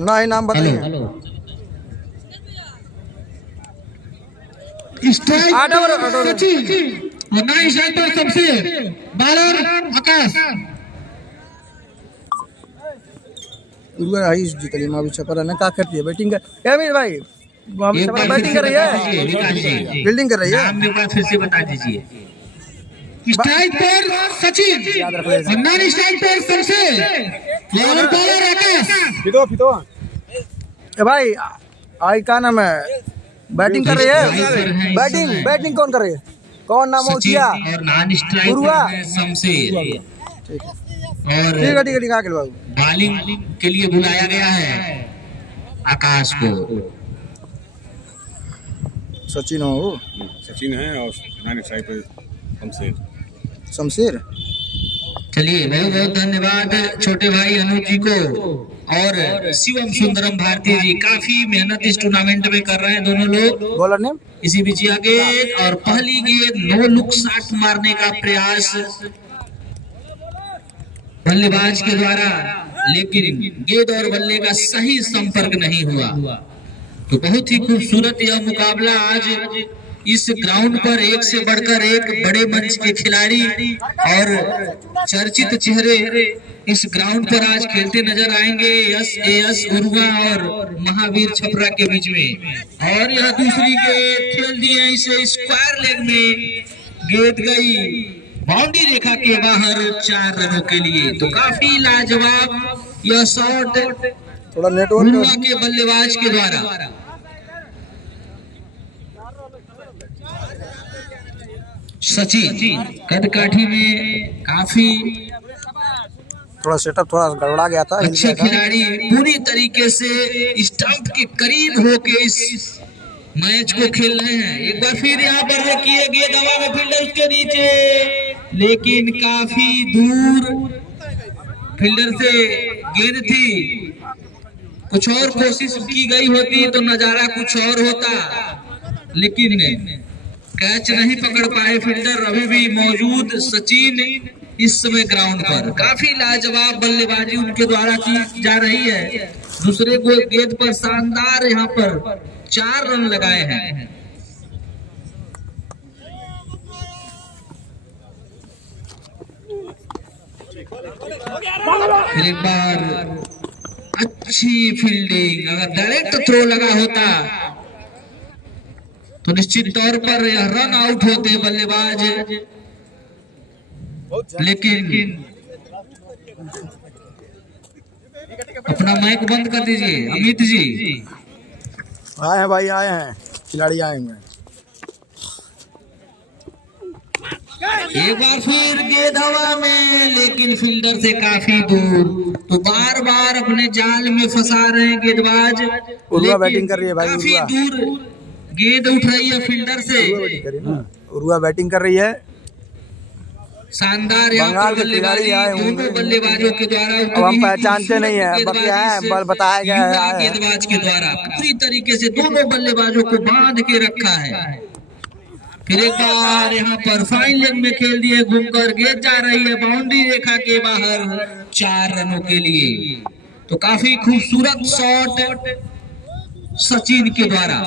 नहीं नाम बताइए। स्ट्राइक सचिन और नई सेंटर सबसे बॉलर आकाश। हाई जीत ली मावी छपरा ने का करती है बैटिंग कर अमीर भाई मावी छपरा बैटिंग कर रही है फील्डिंग कर रही है। नाम एक बार फिर से बता दीजिए। स्ट्राइक पर सचिन और नॉन स्ट्राइक पर शमशेर और बॉलर आकाश। फितो ए भाई आई का नाम है बैटिंग कर रही है। बैटिंग कौन कर रही है कौन नाम है उठिया और नॉन स्ट्राइक पर शमशेर। और ठीक है बाबू बॉलिंग के लिए बुलाया गया है आकाश को। सचिन हो सचिन है और नानी साइड पे शमशेर। चलिए बहुत बहुत धन्यवाद छोटे भाई अनुज जी को और शिवम सुंदरम भारती जी। काफी मेहनत इस टूर्नामेंट में कर रहे हैं दोनों लोग। बॉलर नेम इसी बीच गेंद और पहली गेंद नो लुक शॉट मारने का प्रयास बल्लेबाज के द्वारा, लेकिन गेंद और बल्ले का सही संपर्क नहीं हुआ। तो बहुत ही खूबसूरत यह मुकाबला आज इस ग्राउंड पर एक से बढ़कर एक बड़े मंच के खिलाड़ी और चर्चित चेहरे इस ग्राउंड पर आज खेलते नजर आएंगे। एस उरुआ और महावीर छपरा के बीच में। और यह दूसरी गेंद खेल दी है इसे स्क्वायर लेग में। गेंद गई बाउंड्री रेखा के बाहर 4 रनों के लिए। तो काफी लाजवाब यह शॉट थोड़ा नेटवर्क के बल्लेबाज के द्वारा। सचिन कदकाठी में काफी थोड़ा सेटअप थोड़ा गड़बड़ा गया था। अच्छे खिलाड़ी पूरी तरीके से स्टंप के करीब होके इस मैच को खेल रहे हैं। एक बार फिर यहाँ पर देखिए गेंद हवा में फील्डर के नीचे, लेकिन काफी दूर फील्डर से गेंद थी। कुछ और कोशिश की गई होती तो नजारा कुछ और होता, लेकिन कैच नहीं पकड़ पाए फील्डर। अभी भी मौजूद सचिन इस समय ग्राउंड पर। काफी लाजवाब बल्लेबाजी उनके द्वारा की जा रही है। दूसरे को गेंद पर शानदार यहाँ पर 4 रन लगाए हैं। फिर एक बार अच्छी फील्डिंग। अगर डायरेक्ट थ्रो लगा होता तो निश्चित तौर पर यह रन आउट होते बल्लेबाज, लेकिन अपना माइक बंद कर दीजिए अमित जी। आए हैं भाई आए हैं खिलाड़ी आएंगे। एक बार फिर गेंद हवा में, लेकिन फील्डर से काफी दूर। तो बार बार अपने जाल में फंसा रहे हैं गेंदबाज। उरुआ बैटिंग कर रही है भाई। काफी दूर गेंद उठ रही है फील्डर से। उरुआ बैटिंग कर रही है। शानदार बंगाल के खिलाड़ी आए दोनों बल्लेबाजों के द्वारा। अब हम पहचानते नहीं है, बाकी है बल बताया गया है गेंदबाज के द्वारा पूरी तरीके से दोनों बल्लेबाजों को बांध के रखा है। फिर एक बार यहाँ पर फाइन लेग में खेल दिए घूमकर। गेंद जा रही है बाउंड्री रेखा के बाहर 4 रनों के लिए। तो काफी खूबसूरत शॉट सचिन के द्वारा।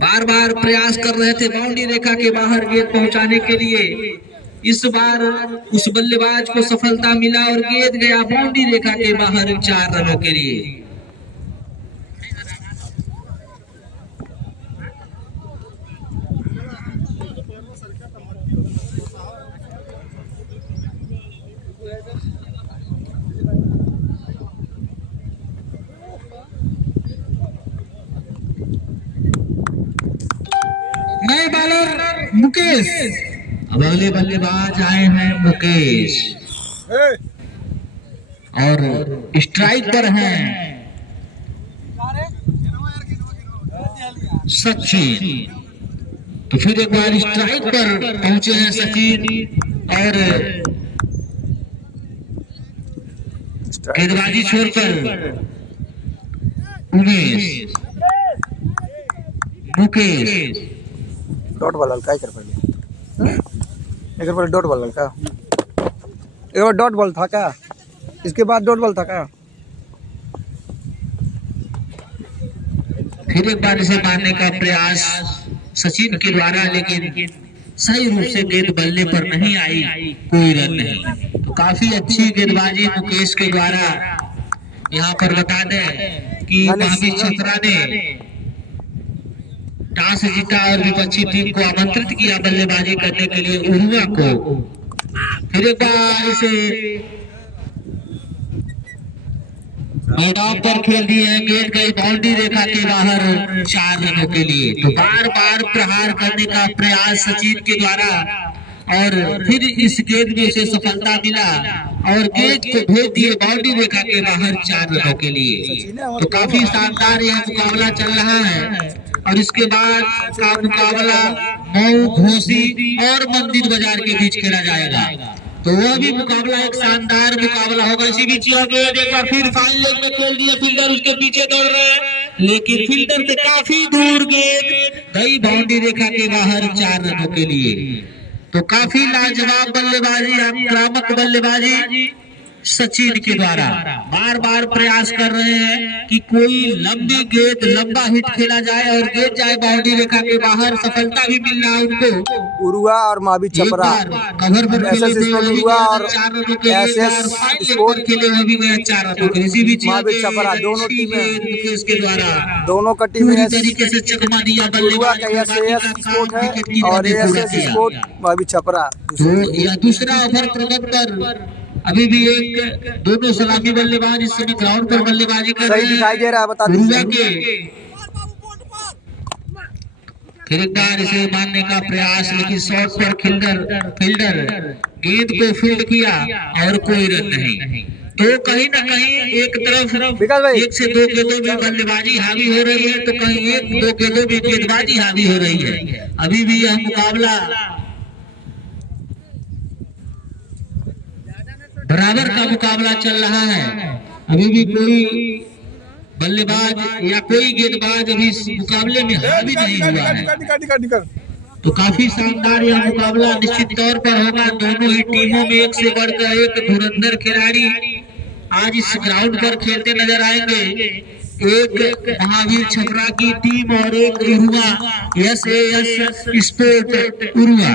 बार बार प्रयास कर रहे थे बाउंड्री रेखा के बाहर गेंद पहुंचाने के लिए। इस बार उस बल्लेबाज को सफलता मिला और गेंद गया बाउंड्री रेखा के बाहर 4 रनों के लिए। नए बॉलर मुकेश। अब अगले बल्लेबाज आए हैं मुकेश और स्ट्राइक पर हैं सचिन। तो फिर एक बार स्ट्राइक पर पहुंचे हैं सचिन और गेंदबाजी छोड़कर उमेश। मुकेश डॉट बॉल हल्का ही कर पहले एक बार डॉट बॉल हल्का एक बार डॉट बॉल था क्या इसके बाद डॉट बॉल था क्या फिर एक बार इसे मारने का प्रयास सचिन के द्वारा, लेकिन सही रूप से गेंद बल्ले पर नहीं आई, कोई रन नहीं। तो काफी अच्छी गेंदबाजी मुकेश के द्वारा। यहाँ पर बता दें कि महावीर छपरा ने टॉस जीता और विपक्षी टीम को आमंत्रित किया बल्लेबाजी करने के लिए उरुआ को। फिर एक बार इसे मैदान पर खेल दिए हैं, गेंद गई बाउंड्री रेखा के बाहर 4 रनों के लिए। तो बार बार प्रहार करने का प्रयास सचिन के द्वारा और फिर इस गेंद में उसे सफलता मिला और गेंद को भेज दिए बाउंड्री रेखा के बाहर 4 रनों के लिए। तो काफी शानदार यह मुकाबला चल रहा है और इसके बाद का मुकाबला मऊ, घोसी और मंदिर बाजार के बीच खेला जाएगा। तो वह भी मुकाबला एक शानदार मुकाबला होगा। इसी बीच एक बार फिर फाइनल लेग में खेल दिया, फील्डर उसके पीछे दौड़ रहे हैं, लेकिन फील्डर से काफी दूर गेंद गई बाउंड्री रेखा के बाहर 4 रनों के लिए। तो काफी लाजवाब बल्लेबाजी, आक्रामक बल्लेबाजी सचिन के द्वारा। बार बार प्रयास कर रहे हैं कि कोई लंबी गेंद, लंबा हिट खेला जाए और गेंद जाए बाउंड्री रेखा के बाहर। सफलता भी मिल रहा है उनको। उरुआ और महावीर छपरा, कवर पर SS स्पोर्ट उरुआ और SS स्पोर्ट खेले हुए भी गए 4 रनों के। इसी बीच महावीर छपरा दोनों टीमें, मुकेश के द्वारा दोनों का टीम पूरी तरीके से चकमा दिया उरुआ का SS स्पोर्ट है और SS स्पोर्ट महावीर छपरा। तो यह दूसरा ओवर प्रगत पर अभी भी एक दोनों सलामी बल्लेबाज इस समय ग्राउंड पर बल्लेबाजी कर रहे हैं। सही दिखाई दे रहा है, बता दीजिए। फिर एक बार इसे मारने का प्रयास, लेकिन शॉट पर फील्डर गेंद को फील्ड किया और कोई रन नहीं। तो कहीं ना कहीं एक तरफ 1 से 2 गेंदों में बल्लेबाजी हावी हो रही है, तो कहीं 1-2 गेंदों में गेंदबाजी हावी हो रही है। अभी भी यह मुकाबला बराबर का मुकाबला चल रहा है। अभी भी कोई बल्लेबाज या कोई गेंदबाज अभी इस मुकाबले में हावी नहीं हुआ है। तो काफी शानदार यह मुकाबला निश्चित तौर पर होगा। दोनों ही टीमों में एक से बढ़कर एक धुरंधर खिलाड़ी आज इस ग्राउंड पर खेलते नजर आएंगे। एक महावीर छपरा की टीम और एक उरुआ SS स्पोर्ट उरुआ।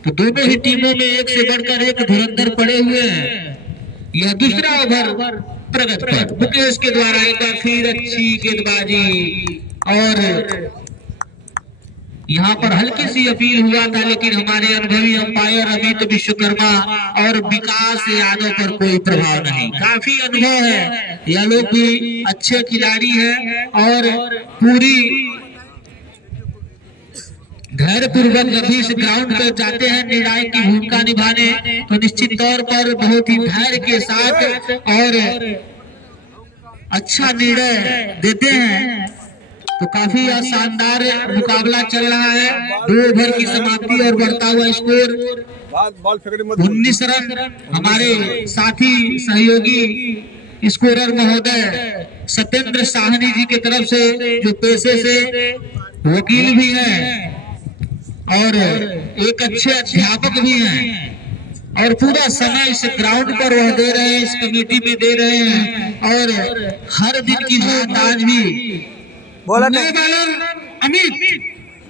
तो दोनों ही टीमों में एक से बढ़कर एक धुरंधर पड़े हुए हैं। यह दूसरा ओवर प्रगत पर मुकेश के द्वारा एक बार फिर अच्छी गेंदबाजी और यहाँ पर हल्की सी अपील हुआ था, लेकिन हमारे अनुभवी अंपायर अमित विश्वकर्मा और विकास यादव पर कोई प्रभाव नहीं। काफी अनुभव है, यह लोग भी अच्छे खिलाड़ी हैं और पूरी धैर्य पूर्वक जब इस ग्राउंड पर जाते हैं निर्णायक की भूमिका निभाने, तो निश्चित तौर पर बहुत ही धैर्य के साथ और अच्छा निर्णय देते हैं। तो काफी शानदार मुकाबला चल रहा है। 2 ओवर की समाप्ति और बढ़ता हुआ स्कोर 19 रन। हमारे साथी सहयोगी स्कोरर महोदय सत्येंद्र साहनी जी की तरफ से, जो पेशे से वकील भी हैं और एक अच्छे अध्यापक भी हैं, और पूरा समय इस ग्राउंड पर वह दे रहे हैं, इस कमेटी में दे रहे हैं और हर दिन की बात आज भी बोला अमित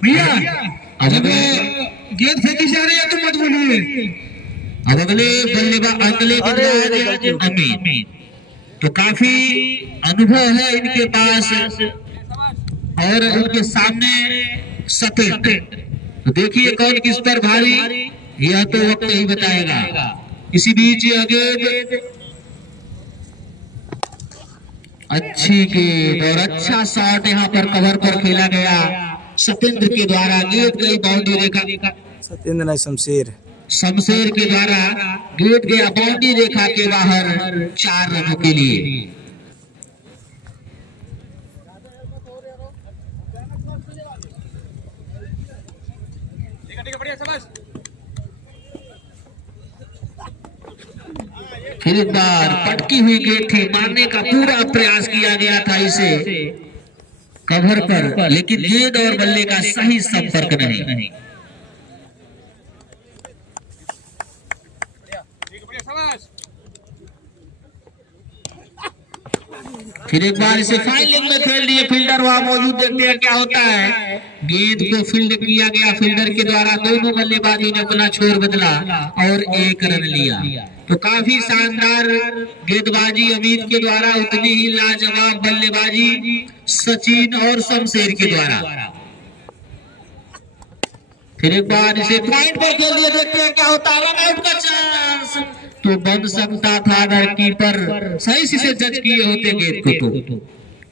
भैया अब गेंद फेंकी जा रही है तो मत बोलिए। अब अगले बल्लेबाज अमित, तो काफी अनुभव है इनके पास और उनके सामने सत्येंद्र। तो देखिए कौन किस पर भारी, यह तो वक्त ही बताएगा। इसी बीच गेंद अच्छी गेंद और अच्छा शॉट यहाँ पर कवर पर खेला गया सत्येंद्र के द्वारा। गेंद गई बाउंड्री रेखा, सत्येंद्र नहीं शमशेर के द्वारा गेंद गया बाउंड्री रेखा के बाहर 4 रनों के लिए। फिर एक बार पटकी हुई गेंद थी, मारने का पूरा प्रयास किया गया था इसे कवर पर, लेकिन गेंद और बल्ले का सही संपर्क नहीं। फिर एक बार इसे फाइलिंग में खेल दिए फील्डर वहां मौजूद, देखते हैं क्या होता है। गेंद को फील्ड किया गया फील्डर के द्वारा, दोनों बल्लेबाजों ने अपना छोर बदला और 1 रन लिया। तो काफी शानदार गेंदबाजी अमित के द्वारा, उतनी ही लाजवाब बल्लेबाजी सचिन और शमशेर के द्वारा। फिर एक बार इसे पॉइंट पर खेल दिया, देखते हैं क्या होता है। रन आउट का चांस तो बन सकता था अगर कीपर सही से जज किए होते गेंद को। तो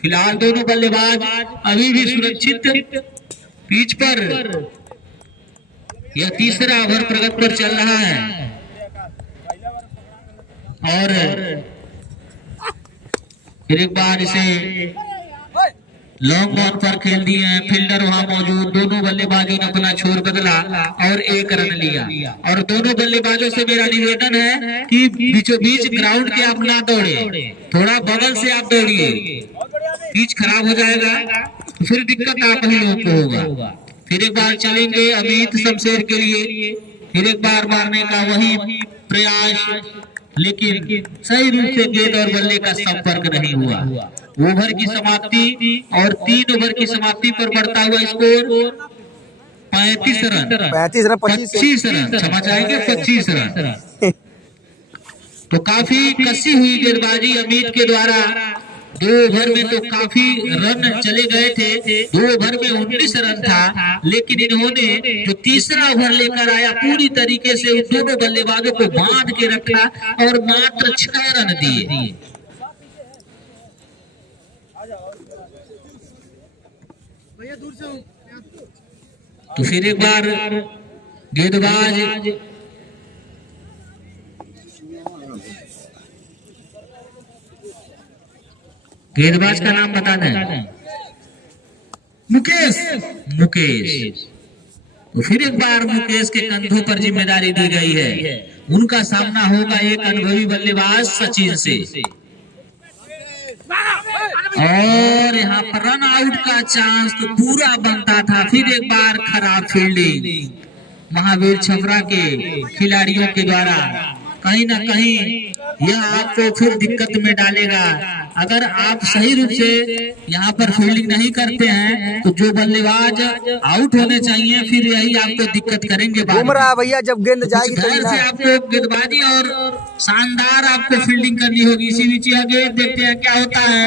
फिलहाल दोनों बल्लेबाज अभी भी सुरक्षित पिच पर। यह तीसरा ओवर प्रगति पर चल रहा है और फिर एक बार इसे लॉन्ग ऑन पर खेल दिए हैं, फील्डर वहां मौजूद, दोनों बल्लेबाजों ने अपना छोर बदला और 1 रन लिया। और दोनों बल्लेबाजों से मेरा निवेदन है कि बीचों बीच ग्राउंड के आप ना दौड़े, थोड़ा बगल से आप दौड़िए, पिच खराब हो जाएगा तो फिर दिक्कत आप ही लोगों को होगा। फिर एक बार चलेंगे अमित शमशेर के लिए, फिर एक बार मारने का वही प्रयास, लेकिन सही रूप से गेंद और बल्ले का संपर्क नहीं हुआ। ओवर की समाप्ति और 3 ओवर की समाप्ति पर बढ़ता हुआ स्कोर 35 रन 25 रन क्षमा चाहेंगे 25 रन। तो काफी कसी हुई गेंदबाजी अमित के द्वारा। 2 ओवर में तो काफी रन चले गए थे, 2 ओवर में 19 रन था, लेकिन इन्होंने जो तीसरा ओवर लेकर आया पूरी तरीके से उन दोनों बल्लेबाजों को बांध के रखा और मात्र 6 रन दिए। तो फिर एक बार गेंदबाज का नाम बता दें, मुकेश। तो फिर एक बार मुकेश के कंधों पर जिम्मेदारी दी गई है। उनका सामना होगा एक अनुभवी बल्लेबाज सचिन से। और यहाँ पर रन आउट का चांस तो पूरा बनता था। फिर एक बार खराब फील्डिंग महावीर छपरा के खिलाड़ियों के द्वारा। कहीं ना कहीं यह आपको फिर दिक्कत में डालेगा। अगर आप सही रूप से यहाँ पर फील्डिंग नहीं करते हैं तो जो बल्लेबाज आउट होने चाहिए फिर यही आपको दिक्कत करेंगे। भैया जब गेंद जाएगी तो से आपको गेंदबाजी और शानदार आपको फील्डिंग करनी होगी। इसी बीच यह गेंद देखते हैं क्या होता है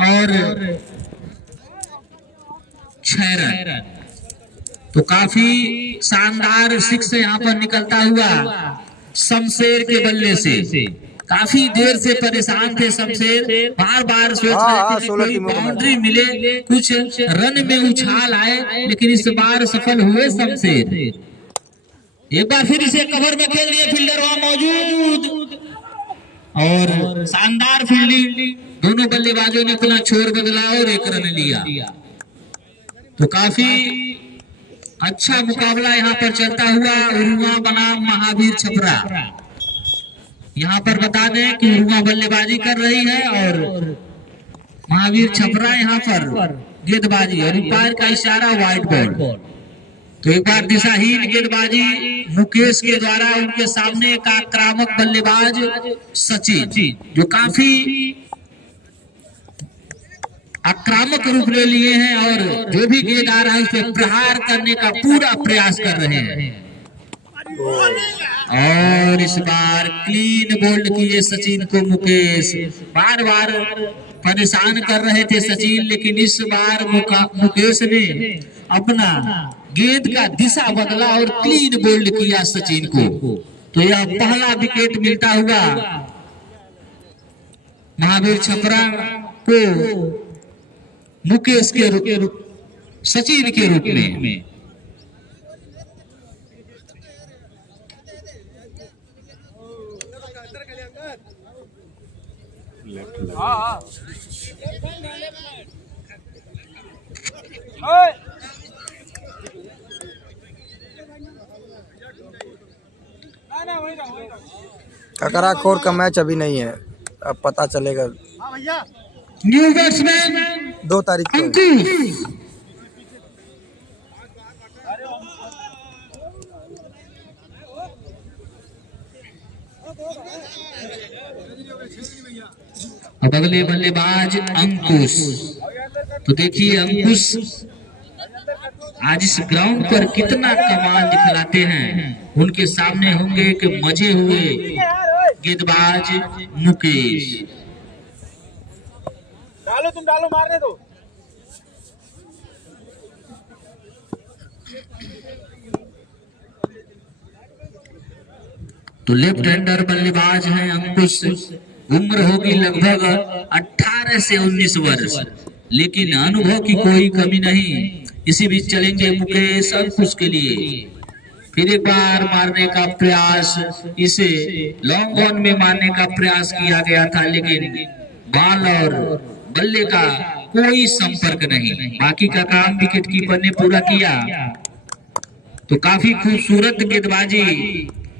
और 6 रन। तो काफी शानदार 6 यहाँ पर निकलता हुआ शमशेर के बल्ले से। काफी देर से परेशान थे शमशेर, बार बार सोच रहे थे कोई बाउंड्री मिले, कुछ रन में उछाल आए, लेकिन इस बार सफल हुए शमशेर। एक बार फिर इसे कवर में खेल दिए, फील्डर वहां मौजूद और शानदार फील्डिंग, दोनों बल्लेबाजों ने अपना छोर बदला और 1 रन लिया। तो काफी अच्छा मुकाबला यहाँ पर चलता हुआ उरुआ बनाम महावीर छपरा। यहाँ पर बता दें कि उरुआ बल्लेबाजी कर रही है और महावीर छपरा यहाँ पर गेंदबाजी, और अंपायर का इशारा वाइट बॉल। तो एक बार दिशाहीन गेंदबाजी मुकेश के द्वारा, उनके सामने एक आक्रामक बल्लेबाज सचिन जो काफी आक्रामक रूप ले लिए हैं और जो भी गेंद आ रहा है उस पर प्रहार करने का पूरा प्रयास कर रहे हैं। और इस बार क्लीन बोल्ड किए सचिन को मुकेश। बार बार परेशान कर रहे थे सचिन, लेकिन इस बार मुकेश ने अपना गेंद का दिशा बदला और क्लीन बोल्ड किया सचिन को। तो यह पहला विकेट मिलता हुआ महावीर छपरा को मुकेश के रूप सचिन के रूप में। ककराखोर का मैच अभी नहीं है, अब पता चलेगा। न्यू बैट्समैन 2 तारीख को। अब अगले बल्लेबाज अंकुश। तो देखिए अंकुश आज इस ग्राउंड पर कितना कमाल दिखलाते हैं। उनके सामने होंगे कि मजे हुए गेंदबाज मुकेश। डालो तुम डालो, मारने दो। तो लेफ्ट हैंडर बल्लेबाज हैं अंकुश। उम्र होगी लगभग 18 से 19 वर्ष, लेकिन अनुभव की कोई कमी नहीं। इसी बीच चलेंगे मुकेश अंकुश के लिए। फिर एक बार मारने का प्रयास, इसे लॉन्ग ऑन में मारने का प्रयास किया गया था, लेकिन बॉल और बल्ले का कोई संपर्क नहीं। बाकी का काम विकेट कीपर ने पूरा किया। तो काफी खूबसूरत गेंदबाजी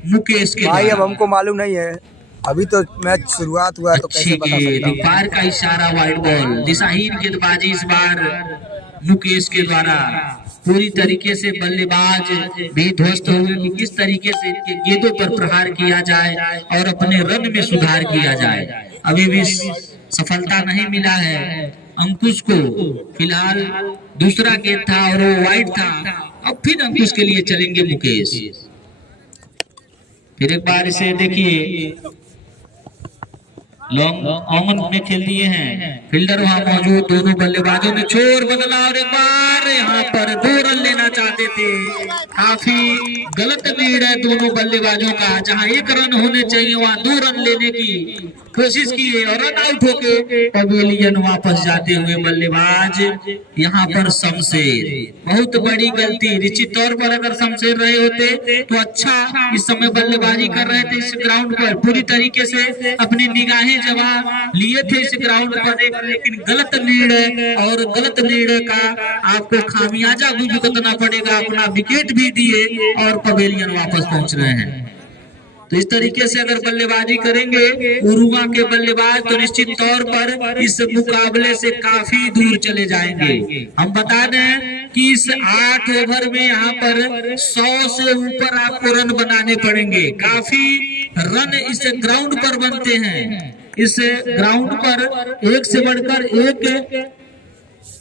मुकेश के भाई अब हमको मालूम नहीं है, अभी तो मैच शुरुआत हुआ है, तो कैसे बता सकता हूं। पार का इशारा, वाइड बॉल। दिशाहीन गेंदबाजी इस बार मुकेश के द्वारा पूरी तरीके से बल्लेबाज भी ध्वस्त हुए कि किस तरीके से इनके गेंदों पर प्रहार किया जाए और अपने रन में सुधार किया जाए। अभी भी सफलता नहीं मिला है अंकुश को। फिलहाल दूसरा गेंद था और वो वाइड था। अब फिर अंकुश के लिए चलेंगे मुकेश। फिर एक बार इसे देखिए, लॉन्ग ऑन में खेल दिए हैं। फील्डर वहां मौजूद, दोनों बल्लेबाजों ने छोर बदला और एक बार यहाँ पर 2 रन लेना चाहते थे। काफी गलत लीड है दोनों बल्लेबाजों का। जहां 1 रन होने चाहिए वहां 2 रन लेने की कोशिश की है और रन आउट होके पवेलियन वापस जाते हुए बल्लेबाज यहाँ पर शमशेर। बहुत बड़ी गलती। निश्चित तौर पर अगर शमशेर रहे होते तो अच्छा इस समय बल्लेबाजी कर रहे थे इस ग्राउंड पर। पूरी तरीके से अपनी निगाहें जवाब लिए थे इस ग्राउंड पर, लेकिन गलत लीड है और गलत लीड का आपको खामियाजा भी भुगतना पड़ेगा। अपना विकेट भी दिए और पवेलियन वापस पहुंच रहे हैं। तो इस तरीके से अगर बल्लेबाजी करेंगे उरुआ के बल्लेबाज तो निश्चित तौर पर इस मुकाबले से काफी दूर चले जाएंगे। हम बता दें कि इस 8 ओवर में यहाँ पर 100 से ऊपर आपको रन बनाने पड़ेंगे। काफी रन इस ग्राउंड पर बनते हैं। इस ग्राउंड पर एक से बढ़कर एक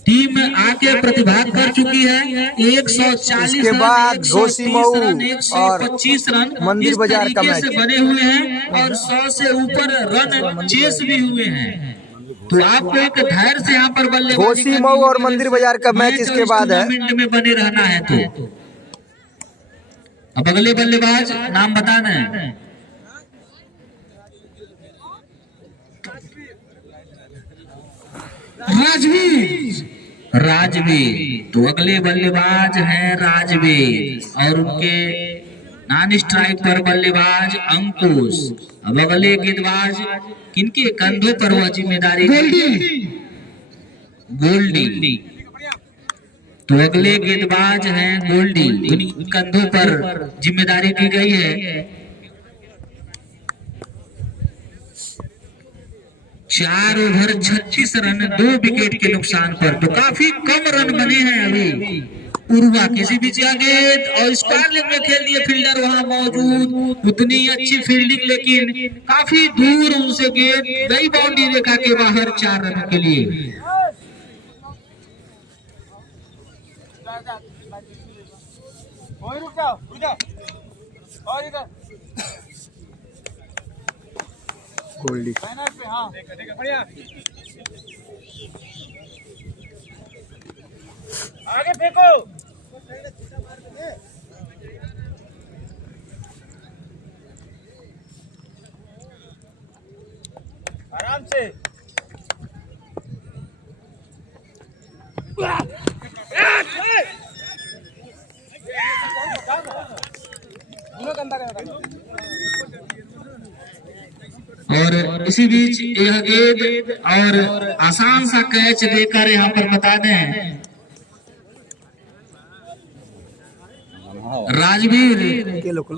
टीम आके प्रतिभाग कर चुकी है। 140 इसके बाद घोसी मऊ रन, और 125 रन मंदिर बाजार का मैच से बने हुए हैं और 100 से ऊपर रन चेस भी हुए हैं। तो आपको एक धैर्य से यहाँ पर बल्लेबाजी घोसी मऊ और मंदिर बाजार का मैच इसके बाद है। में बने रहना है। तो अब अगले बल्लेबाज नाम बताना है। राजवीर। तो अगले बल्लेबाज हैं राजवीर और उनके नॉन स्ट्राइक पर बल्लेबाज अंकुश। अब अगले गेंदबाज किनके कंधों पर वह जिम्मेदारी? गोल्डी। तो अगले गेंदबाज हैं गोल्डी, उन्हीं कंधों पर जिम्मेदारी दी गई है। 4 ओवर 36 रन, 2 विकेट के नुकसान पर। तो काफी कम रन बने हैं अभी। उर्वा किसी भी गेंद और स्क्वायर लेग में खेल दिए। फील्डर वहां मौजूद, उतनी अच्छी फील्डिंग, लेकिन काफी दूर उनसे गेंद गई बाउंड्री रेखा के बाहर 4 रन के लिए। गोल्डी आगे फेंको। आराम से। और इसी बीच यह गेंद और आसान सा कैच देकर यहाँ पर बता दें राजवीर के लोग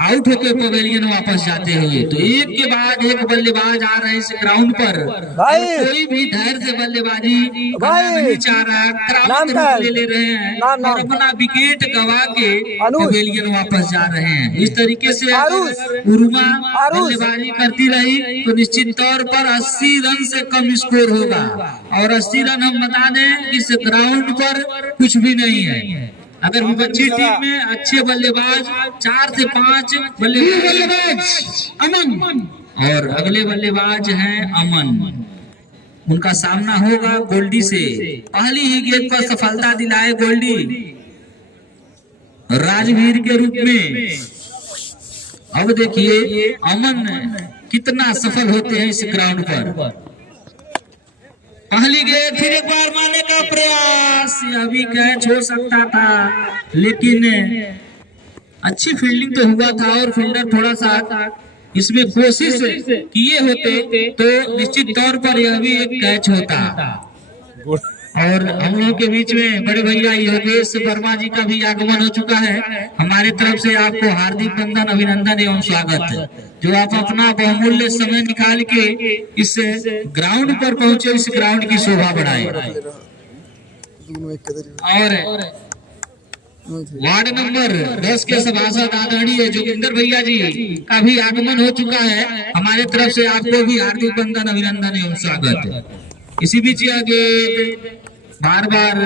आउट होकर पवेलियन वापस जाते हुए। तो एक के बाद एक बल्लेबाज आ रहे हैं इस ग्राउंड पर। भाई कोई भी धैर्य से बल्लेबाजी भाई करना नहीं चाह रहा। नाम क्राउड क्या है? ले रहे हैं नाम और अपना विकेट गवा के अनुज। पवेलियन वापस जा रहे हैं। इस तरीके से आरुष। उरुमा आरुष। बल्लेबाजी करती रही तो निश्चित तौर पर 80 रन से कम स्कोर होगा। और 80 रन हम बता दें इस ग्राउंड पर कुछ भी नहीं है। अगर विपक्षी टीम में अच्छे बल्लेबाज 4 से 5 बल्लेबाज अमन और अगले बल्लेबाज हैं अमन, उनका सामना होगा गोल्डी से। पहली ही गेंद पर सफलता दिलाए गोल्डी राजवीर के रूप में। अब देखिए अमन कितना सफल होते हैं इस ग्राउंड पर। पहली गेंद, फिर एक बार मारने का प्रयास, अभी कैच हो सकता था लेकिन अच्छी फील्डिंग तो हुआ था और फील्डर थोड़ा सा इसमें कोशिश किए होते तो निश्चित तौर पर यह भी एक कैच होता। और हम लोगों के बीच में बड़े भैया योगेश वर्मा जी का भी आगमन हो चुका है। हमारे तरफ से आपको हार्दिक वंदन, अभिनंदन एवं स्वागत, जो आप अपना बहुमूल्य समय निकाल के इस ग्राउंड पर पहुंचे, इस ग्राउंड की शोभा बढ़ाए। और वार्ड नंबर 10 के सभासद आदरणीय जोगिंदर भैया जी का भी आगमन हो चुका है। हमारे तरफ से आपको भी हार्दिक वंदन, अभिनंदन एवं स्वागत। इसी बीच गेंद बार बार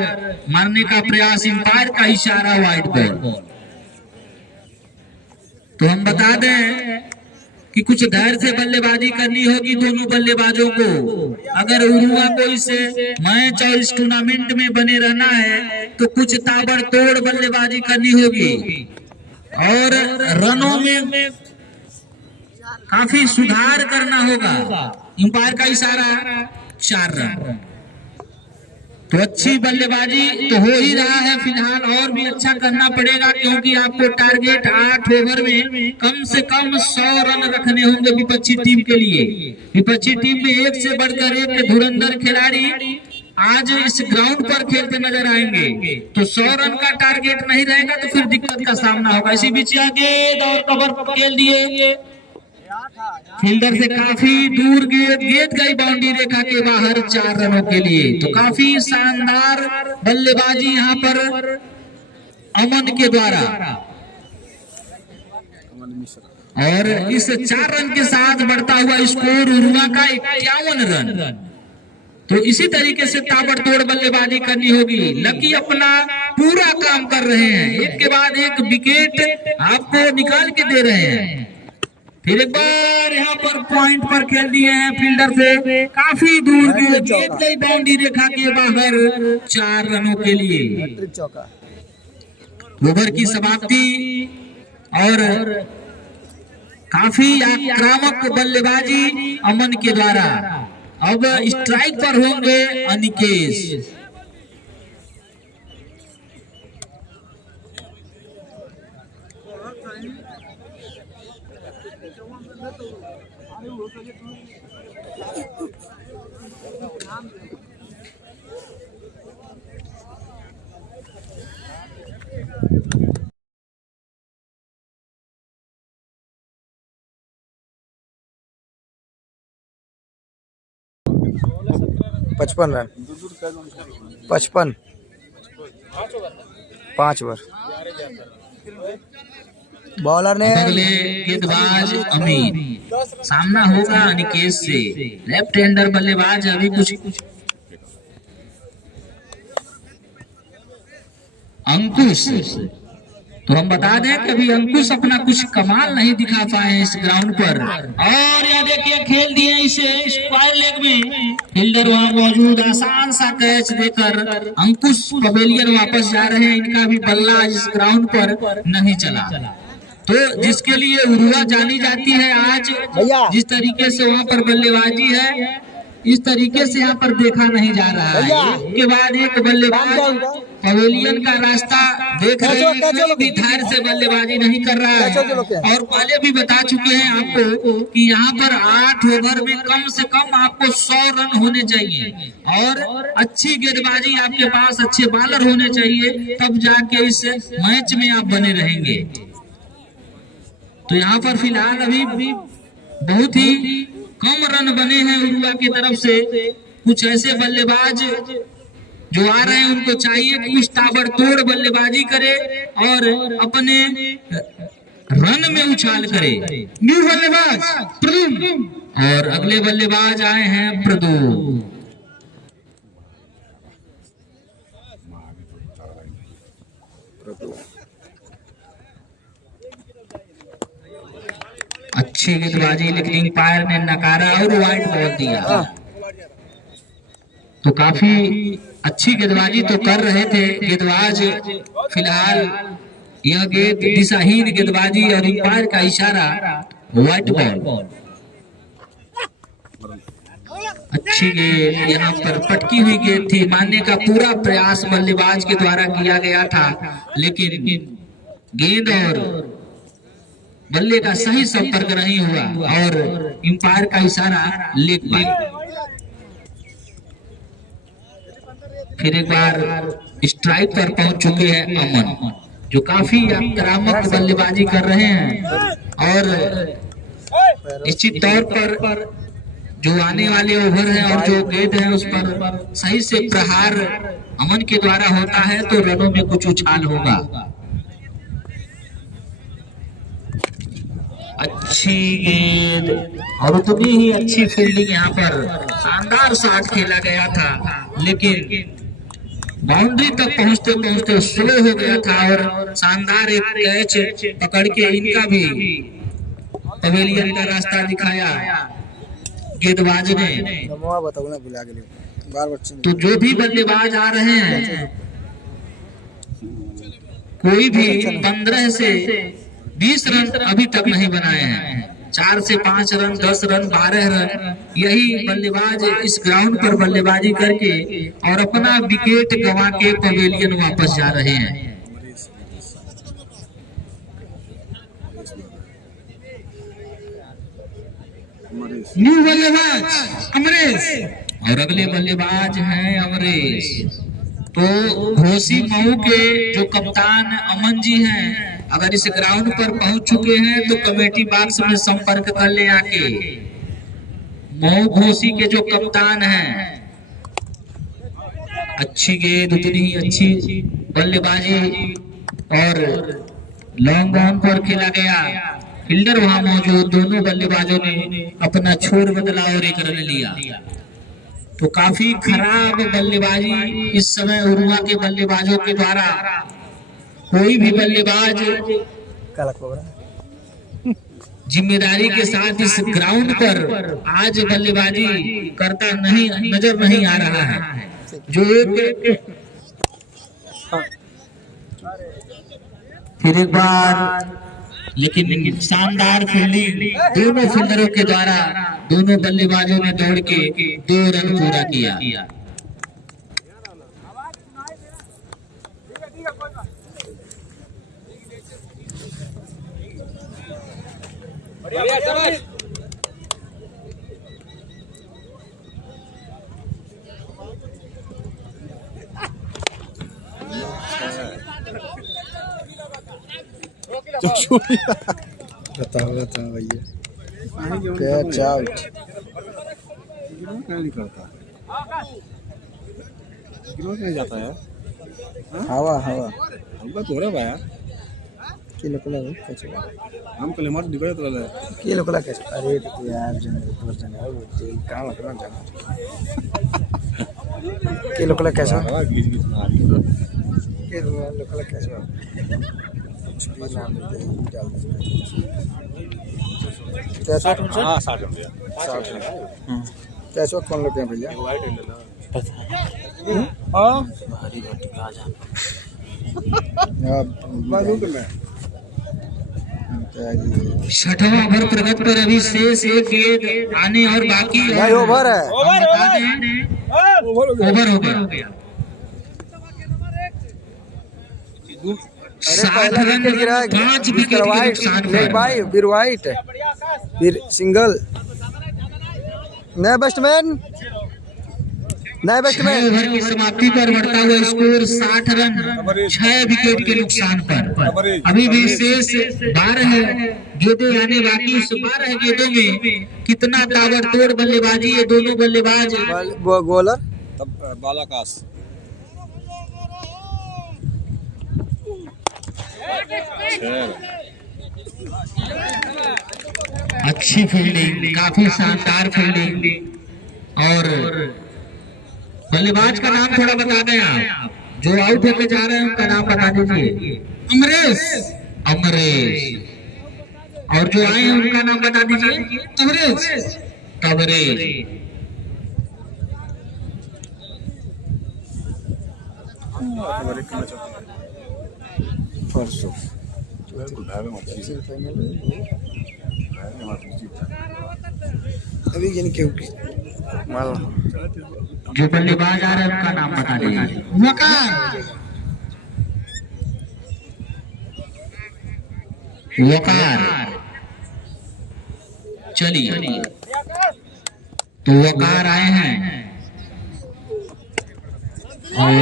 मारने का प्रयास, अंपायर का इशारा, वाइड बॉल। तो हम बता दें कि कुछ धैर्य से बल्लेबाजी करनी होगी दोनों बल्लेबाजों को। अगर उरुआ को इस मैच और इस टूर्नामेंट में बने रहना है तो कुछ ताबड़तोड़ बल्लेबाजी करनी होगी और रनों में काफी सुधार करना होगा। अंपायर का इशारा 4 रन। तो अच्छी बल्लेबाजी तो हो ही रहा है फिलहाल, और भी अच्छा करना पड़ेगा क्योंकि आपको टारगेट 8 ओवर में कम से कम 100 रन रखने होंगे विपक्षी टीम के लिए। विपक्षी टीम में एक से बढ़कर एक धुरंधर खिलाड़ी आज इस ग्राउंड पर खेलते नजर आएंगे। तो 100 रन का टारगेट नहीं रहेगा तो फिर दिक्कत का सामना होगा। इसी बीच गेंद और कवर खेल दिए, फील्डर से काफी दूर गेंद गई बाउंड्री रेखा के बाहर 4 रनों के लिए। तो काफी शानदार बल्लेबाजी यहाँ पर अमन के द्वारा, और इस 4 रन के साथ बढ़ता हुआ स्कोर उरुआ का 51 रन। तो इसी तरीके से ताबड़तोड़ बल्लेबाजी करनी होगी। लकी अपना पूरा काम कर रहे हैं, एक के बाद एक विकेट आपको निकाल के दे रहे हैं। फिर एक बार यहाँ पर पॉइंट पर खेल दिए हैं फील्डर से काफी दूर गेंद गई बाउंड्री रेखा के बाहर 4 रनों के लिए। ओवर की समाप्ति और काफी आक्रामक बल्लेबाजी अमन के द्वारा। अब स्ट्राइक पर होंगे अनिकेश। पचपन रन, 55 5 ओवर। बॉलर ने अगले गेंदबाज अमीर, सामना होगा अनिकेश से। लेफ्ट हैंडर बल्लेबाज अभी कुछ अंकुश। तो हम बता दें कि अभी अंकुश अपना कुछ कमाल नहीं दिखा पाए इस ग्राउंड पर। और यह देखिए खेल दिए इसे स्क्वायर लेग में, फील्डर वहां मौजूद, आसान सा कैच देकर अंकुश पवेलियन वापस जा रहे हैं। इनका भी बल्ला इस ग्राउंड पर नहीं चला। तो जिसके लिए उरुआ जानी जाती है, आज जिस तरीके से वहां पर बल्लेबाजी है इस तरीके से यहाँ पर देखा नहीं जा रहा है। एक के बाद एक बल्लेबाज पवेलियन का रास्ता देख रहे हैं, कोई भी धैर्य से बल्लेबाजी नहीं कर रहा है। और पहले भी बता चुके हैं आपको कि यहाँ पर 8 ओवर में कम से कम आपको 100 रन होने चाहिए और अच्छी गेंदबाजी आपके पास, अच्छे बॉलर होने चाहिए, तब जाके इस मैच में आप बने रहेंगे। तो यहाँ पर फिलहाल अभी बहुत ही कम रन बने हैं उरुआ की तरफ से। कुछ ऐसे बल्लेबाज जो आ रहे हैं उनको चाहिए कि कुछ ताबड़तोड़ बल्लेबाजी करे और अपने रन में उछाल करे। न्यू बल्लेबाज प्रदूम और अगले बल्लेबाज आए हैं प्रदूम। अच्छी गेंदबाजी लेकिन अंपायर ने नकारा और वाइड बॉल दिया। तो काफी अच्छी गेंदबाजी तो कर रहे थे गेंदबाज, फिलहाल यह गेंद दिशाहीन गेंदबाजी और अंपायर का इशारा वाइड बॉल। अच्छी गेंद यहाँ पर पटकी हुई गेंद थी, मारने का पूरा प्रयास बल्लेबाज के द्वारा किया गया था, लेकिन गेंद और बल्ले का सही संपर्क नहीं हुआ और अंपायर का इशारा लेग बाई। फिर एक बार स्ट्राइक पर पहुंच चुके हैं अमन, जो काफी आक्रामक बल्लेबाजी कर रहे हैं और निश्चित तौर पर जो आने वाले ओवर हैं और जो गेंद है उस पर सही से प्रहार अमन के द्वारा होता है तो रनों में कुछ उछाल होगा। अच्छी गेंद और उतनी ही अच्छी फील्डिंग, यहाँ पर शानदार शॉट खेला गया था लेकिन बाउंड्री तक पहुंचते पहुंचते स्लो हो गया था और शानदार एक कैच पकड़ के इनका भी पवेलियन का रास्ता दिखाया गेंदबाज ने। तो जो भी बल्लेबाज आ रहे हैं कोई भी 15 से 20 रन अभी तक नहीं बनाए हैं। 4 से 5 रन, 10 रन, 12 रन, यही बल्लेबाज इस ग्राउंड पर बल्लेबाजी करके और अपना विकेट गंवा के पवेलियन वापस जा रहे हैं। न्यू बल्लेबाज अमरेश और अगले बल्लेबाज हैं अमरेश। तो घोसी मऊ के जो कप्तान अमन जी हैं, अगर इस ग्राउंड पर पहुंच चुके हैं तो कमेटी बॉक्स में संपर्क कर ले आके। मऊ घोसी के जो कप्तान हैं, अच्छी गेंद, उतनी ही अच्छी बल्लेबाजी और लॉन्ग ऑन पर खेला गया। फील्डर वहां मौजूद, दोनों बल्लेबाजों ने अपना छोर बदला और एक रन लिया। तो काफी खराब बल्लेबाजी इस समय उरुआ के बल्लेबाजों के द्वारा। कोई भी बल्लेबाज जिम्मेदारी के साथ इस ग्राउंड पर आज बल्लेबाजी करता नहीं नजर नहीं आ रहा है। जो फिर एक बार लेकिन शानदार फील्डिंग दोनों फील्डरों के द्वारा, दोनों बल्लेबाजों ने दौड़ के 2 रन पूरा किया। बताओ भैया, कैच आउट। क्या नहीं करता, नहीं जाता है। हवा हवा हमका तो रहा भाया की लोकला कैच हम कल हमारे निकल तो रहा की लोकला कैच। अरे यार जने काम करना जाना की लोकला कैच है गीच गीच ना रही के लोकला कैच कुछ भी नाम दे डाल दे। Catch out. हां 60 रुपया कैच आउट कौन लोग हैं भैया? वाइट ले लेना हां भारी घटी आ जा बाजू में। छठवां ओवर प्रगति पर अभी शेष एक गेंद आने और बाकी है। भाई ओवर है, ओवर हो गया। अरे पहला विकेट गिरा है, 5 विकेट के वाइट, नुकसान लेग पर। बाई, फिर वाइट, फिर सिंगल। नए बैट्समैन, नए 6 बैट्समैन। ओवर की समाप्ति पर बढ़ता हुआ स्कोर 60 रन 6 विकेट के नुकसान पर। अभी भी शेष 12 गेंदें आने बाकी। उस 12 गेंदों में कितना ताबड़तोड़ बल्लेबाजी ये दोनों बल्लेबाज। बॉलर तब बालाकाश अच्छी फील्डिंग, काफी शानदार फील्डिंग। और बल्लेबाज का नाम थोड़ा बता दें आप, जो आउट होकर जा रहे हैं उनका नाम बता दीजिए। अमरेश, अमरेश। और जो आए हैं उनका नाम बता दीजिए। तबरेज, तबरेज। परसों अभी यानी क्योंकि माल जो बल्लेबाज आ रहे हैं उनका नाम बता दीजिए। वकार, वकार। चलिए, तो वकार आए हैं और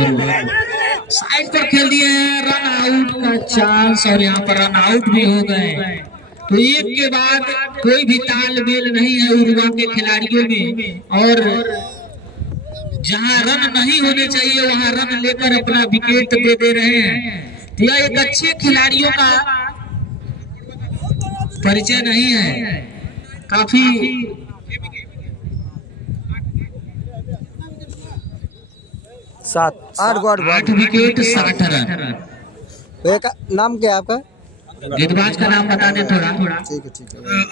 साइड पर खेल दिए हैं। रन आउट का चांस और यहाँ पर रन आउट भी हो गए। तो एक के बाद कोई भी तालमेल नहीं है उरुग्वे के खिलाड़ियों में, और जहां रन नहीं होने चाहिए वहां रन लेकर अपना विकेट दे रहे हैं। तो यह एक अच्छे खिलाड़ियों का परिचय नहीं है। काफी 8 विकेट 60 रन। भैया का नाम क्या है आपका? गेंदबाज का नाम बता दें थोड़ा। ठीक है।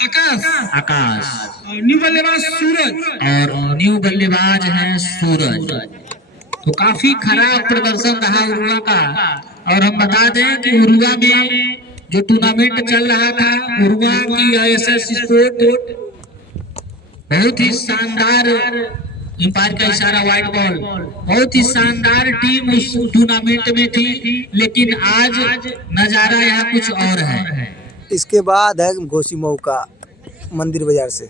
आकाश, आकाश। न्यू बल्लेबाज सूरज, और न्यू बल्लेबाज है सूरज। तो काफी खराब प्रदर्शन रहा उरुग्वे का। और हम बता दें कि उरुग्वे में जो टूर्नामेंट चल रहा था, उरुग्वे की ISS स्पोर्ट बहुत ही शानदार, अंपायर का इशारा वाइट बॉल, बहुत ही शानदार टीम उस टूर्नामेंट में थी। लेकिन आज नजारा यहाँ कुछ और है। इसके बाद है घोसी मऊ का मंदिर बाजार से।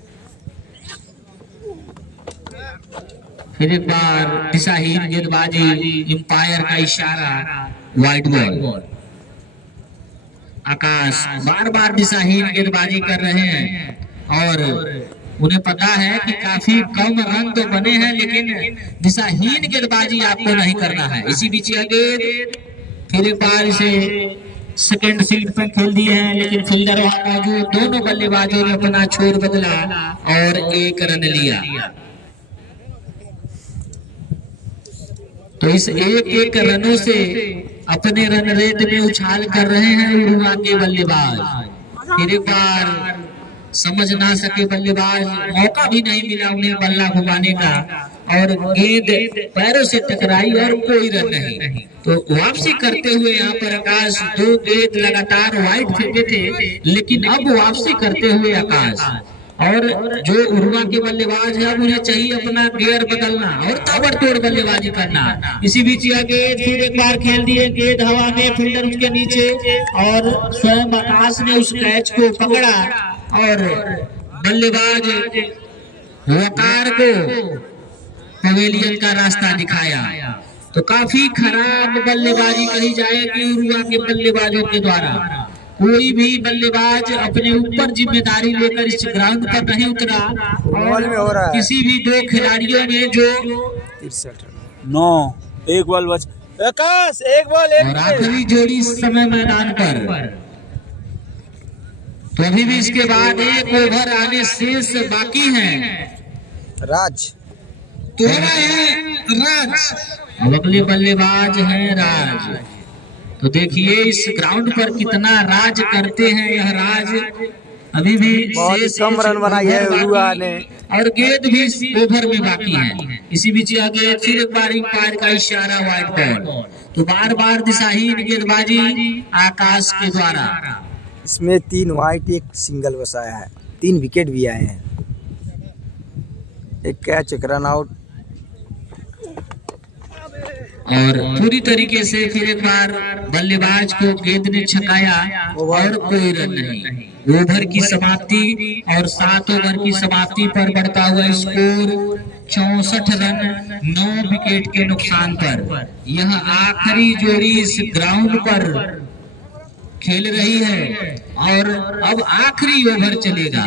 फिर एक बार दिशाहीन गेंदबाजी, अंपायर का इशारा वाइट बॉल। आकाश बार बार दिशाहीन गेंदबाजी कर रहे हैं और उन्हें पता है कि काफी कम रन तो बने हैं, लेकिन दिशाहीन गेंदबाजी आपको नहीं करना है। इसी बीच यह गेंद फिर एक बार इसे सेकंड फील्ड पर खेल दिए हैं, लेकिन फील्डर वहां मौजूद। दोनों बल्लेबाजों ने अपना छोर बदला और 1 रन लिया। तो इस 1-1 रनों से अपने रन रेट में उछाल कर रहे हैं उरुग्वे के बल्लेबाज। फिर एक बार समझ ना सके बल्लेबाज, मौका भी नहीं मिला उन्हें बल्ला घुमाने का, और गेंद पैरों से टकराई और कोई रन नहीं। तो वापसी करते हुए यहाँ पर आकाश 2 गेंद लगातार वाइड फेंके थे, लेकिन अब वापसी करते हुए आकाश और जो उरुग्वे के बल्लेबाज है उन्हें चाहिए अपना गियर बदलना और ताबड़तोड़ बल्लेबाजी करना। इसी बीच यह गेंद फिर एक बार खेल दिए, गेंद हवा में, फील्डर उसके नीचे, और स्वयं आकाश ने उस कैच को पकड़ा और बल्लेबाज वकार को पवेलियन का रास्ता दिखाया। तो काफी खराब बल्लेबाजी कही जाएगी उरुग्वे के बल्लेबाजों के द्वारा। कोई भी बल्लेबाज अपने ऊपर जिम्मेदारी लेकर इस ग्राउंड पर नहीं उतरा, बॉल में हो रहा है किसी भी 2 खिलाड़ियों ने जो 9 1 बॉल बच। आकाश 1 बॉल 1 और आखिरी जोड़ी इस समय मैदान पर। तो अभी भी इसके बाद 1 ओवर आने शेष बाकी हैं। राज तो है राज, अब अगले बल्लेबाज हैं राज। तो देखिए इस ग्राउंड पर कितना राज करते हैं यह राज। अभी भी बहुत ही कम रन बनाई है उरुग्वे ने, और गेंद भी इस ओवर में बाकी है। इसी बीच यह गेंद फिर एक बार अंपायर का इशारा वाइट बॉल। तो बार बार दिशाहीन गेंदबाजी आकाश के द्वारा। इसमें 3 वाइट 1 सिंगल बसाया है, 3 विकेट भी आए हैं, 1 कैच 1 रन आउट। और पूरी तरीके से फिर एक बार बल्लेबाज को गेंद ने छकाया और कोई रन नहीं। ओवर की समाप्ति और 7 ओवर की समाप्ति पर बढ़ता हुआ स्कोर 64 रन 9 विकेट के नुकसान पर। यह आखिरी जोड़ी इस ग्राउंड पर खेल रही है और अब आखिरी ओवर चलेगा।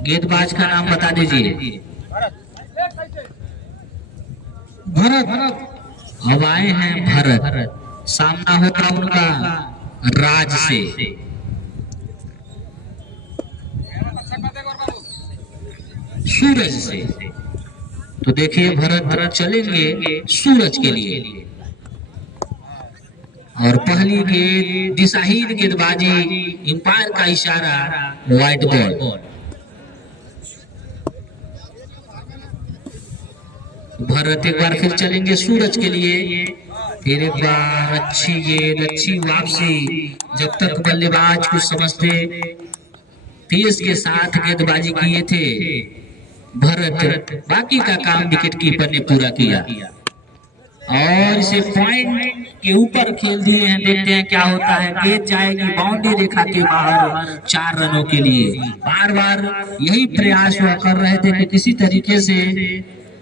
गेंदबाज का नाम बता दीजिए। भरत। अब आए हैं भरत, सामना होगा उनका राज से। सूरज से। तो देखिए भरत चलेंगे सूरज के लिए और पहली गेंद दिशाहीन गेंदबाजी, अंपायर का इशारा, व्हाइट बॉल। भरत एक बार फिर चलेंगे सूरज के लिए। फिर एक बार अच्छी गेंद, अच्छी वापसी। जब तक बल्लेबाज को समझते तेज के साथ गेंदबाजी किए थे भरत, बाकी का काम विकेट कीपर ने पूरा किया और इसे पॉइंट के ऊपर खेल दिए हैं। देखते हैं क्या होता है। गेंद जाएगी बाउंड्री रेखा के बाहर 4 रनों के लिए। बार बार यही प्रयास हुआ कर रहे थे कि किसी तरीके से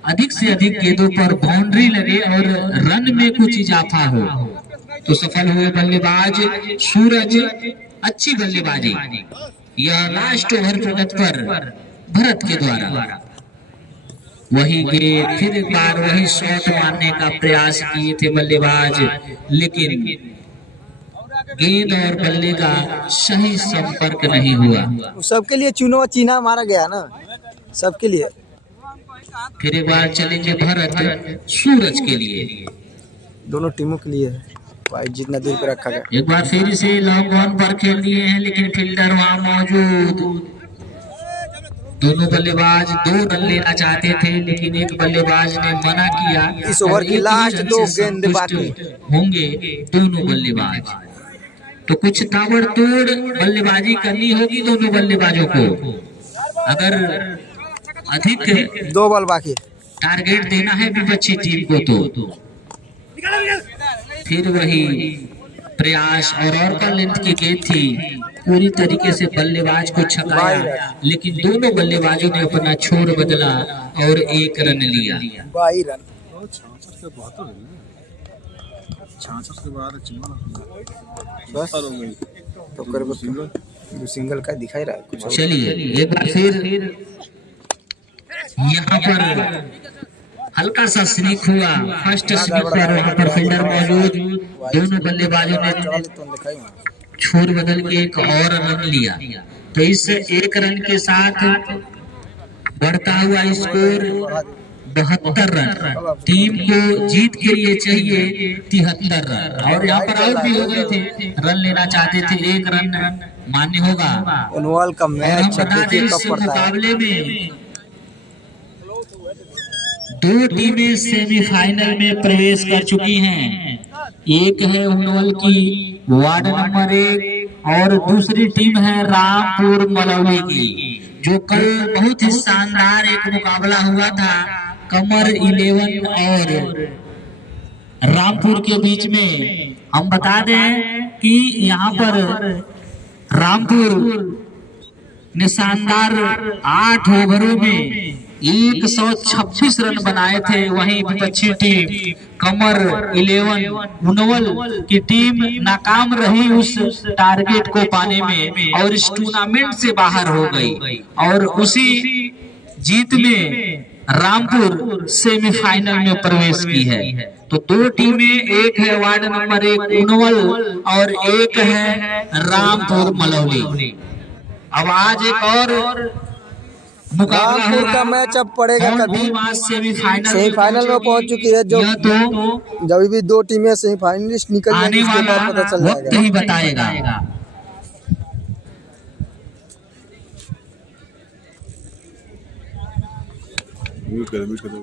अधिक गेंदों पर बाउंड्री लगे और रन में कुछ इजाफा हो। तो सफल हुए बल्लेबाज सूरज। अच्छी बल्लेबाजी। यह लास्ट ओवर प्रगत पर भरत के द्वारा। वही गेंद, फिर एक बार वही शॉट मारने का प्रयास किए थे बल्लेबाज, लेकिन गेंद और बल्ले का सही संपर्क नहीं हुआ। सबके लिए चीना मारा गया ना, सबके लिए। फिर एक बार चलेंगे भरत सूरज के लिए। दोनों टीमों के लिए भाई जितना दूर पे रखा गया। एक बार फिर से लॉन्ग ऑन पर खेल दिए हैं, लेकिन फील्डर वहां मौजूद। दोनों बल्लेबाज 2 रन लेना चाहते थे, लेकिन एक बल्लेबाज ने मना किया। इस ओवर की लास्ट 2 गेंद बाकी होंगे दोनों बल्लेबाज। तो कुछ ताबड़तोड़ बल्लेबाजी करनी होगी दोनों बल्लेबाजों को। अगर अधिक 2 बॉल बाकी टारगेट देना है विपक्षी टीम को तो फिर वही प्रयास और का लेंथ की गेंद थी। पूरी तरीके से बल्लेबाज को छकाया, लेकिन दोनों बल्लेबाजों ने अपना छोर बदला और 1 रन लिया। 22 रन। 66 के बाद बस तो सिंगल का दिखाई रहा है कुछ। चलिए एक बार फिर यहाँ पर हल्का सा स्निक हुआ। फर्स्ट स्निक पर वहाँ पर फील्डर मौजूद। दोनों बल्लेबाजों ने छोर बदल के 1 और रन लिया। तो इस 1 रन के साथ बढ़ता हुआ स्कोर 72 रन। टीम को जीत के लिए चाहिए 73 रन और यहाँ पर आउट भी हो गए थे। रन लेना चाहते थे, 1 रन मान्य होगा। उनवाल का मैच बता दें इस मुकाबले में 2 टीमें सेमीफाइनल में प्रवेश कर चुकी हैं। एक है उनवल की वार्ड नंबर 1 और दूसरी टीम है रामपुर मलौली की, जो कल बहुत ही शानदार एक मुकाबला हुआ था कमर 11 और रामपुर के बीच में। हम बता दें कि यहाँ पर रामपुर ने शानदार 8 ओवरों में 126 रन बनाए थे। वहीं विपक्षी टीम कमर 11 उनवल की टीम नाकाम रही उस टारगेट को पाने में और इस टूर्नामेंट से बाहर हो गई। और उसी जीत में रामपुर सेमीफाइनल में प्रवेश की है। तो 2 टीमें, एक है वार्ड नंबर 1 उनवल और एक है रामपुर मलौली। अब आज एक और मुकाबला नागपुर होगा। का मैच अब पड़ेगा कौन कभी। टीम आज सेमीफाइनल सेमीफाइनल में पहुंच चुकी है। जो यह तो जब भी दो टीमें सेमीफाइनलिस्ट निकल जाएंगी आने उसके वाला बाद पता चल वक्त जाएगा। ही बताएगा। म्यूट कर दो।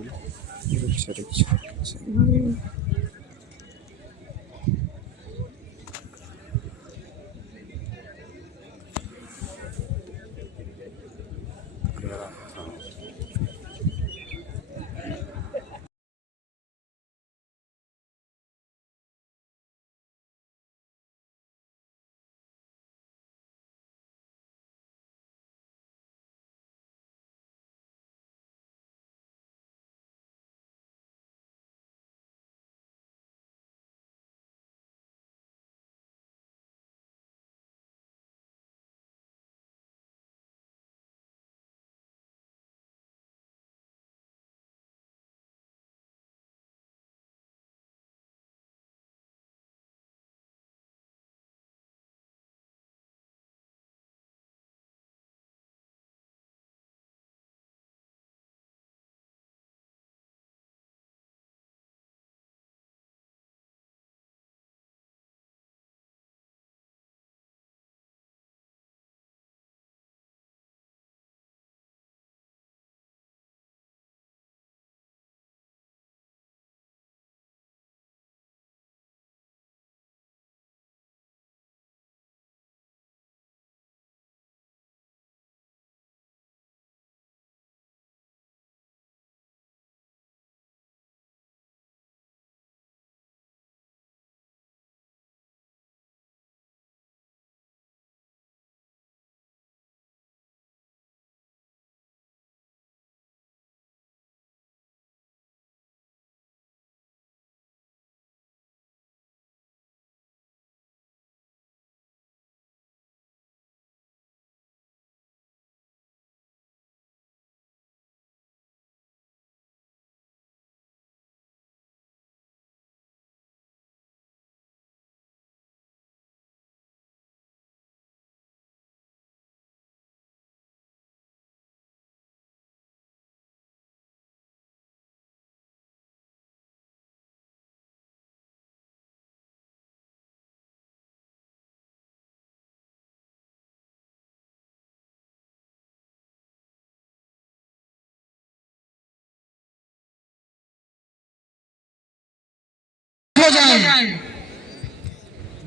हो जाए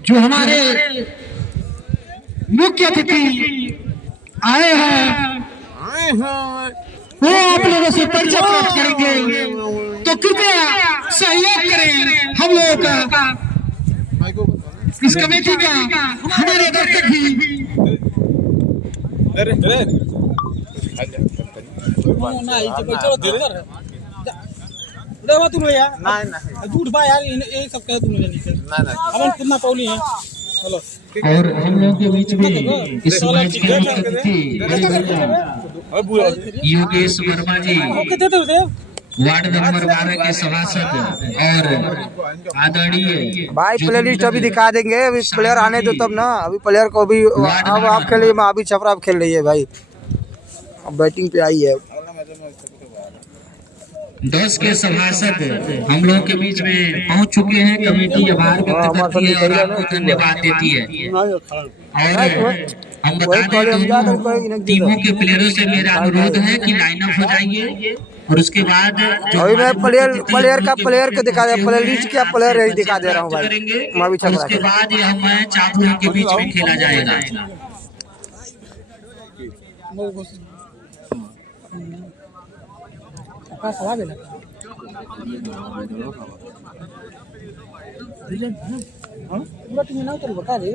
जो हमारे मुख्य अतिथि आए हैं वो आप लोगों से परिचय प्राप्त करेंगे, तो कृपया सहयोग करें हम लोगों का, इस कमेटी का, हमारे दर्शक भी। झूठ बा यार ये सब कह तुमने नीचे अपन कितना पौली है। हेलो और हम लोगों के बीच में इस मैच के मुख्य अतिथि योगेश वर्मा जी, वार्ड नंबर 12 के सभासद और आदरणीय भाई प्ले लिस्ट अभी दिखा देंगे। अभी प्लेयर आने दो तब ना। अभी प्लेयर को भी अब आप खेल रही है, अभी छपरा अब खेल रही है भाई। अब बैटिंग पे आई है। 10 के सभासद हम लोगों के बीच में पहुंच चुके हैं। कमेटी आभार व्यक्त करती है और आपको धन्यवाद देती है। और हम बता दें दोनों टीमों के प्लेयरों से मेरा अनुरोध है कि लाइनअप हो जाइए और उसके बाद अभी मैं प्लेयर को दिखा दे, प्ले लिस्ट क्या प्लेयर है दिखा दे रहा हूँ भाई। मैं भी और छपरा उसके बाद यह मैच आप लोगों के बीच में खेला जाएगा। पूरा टीम ना तो बता दे।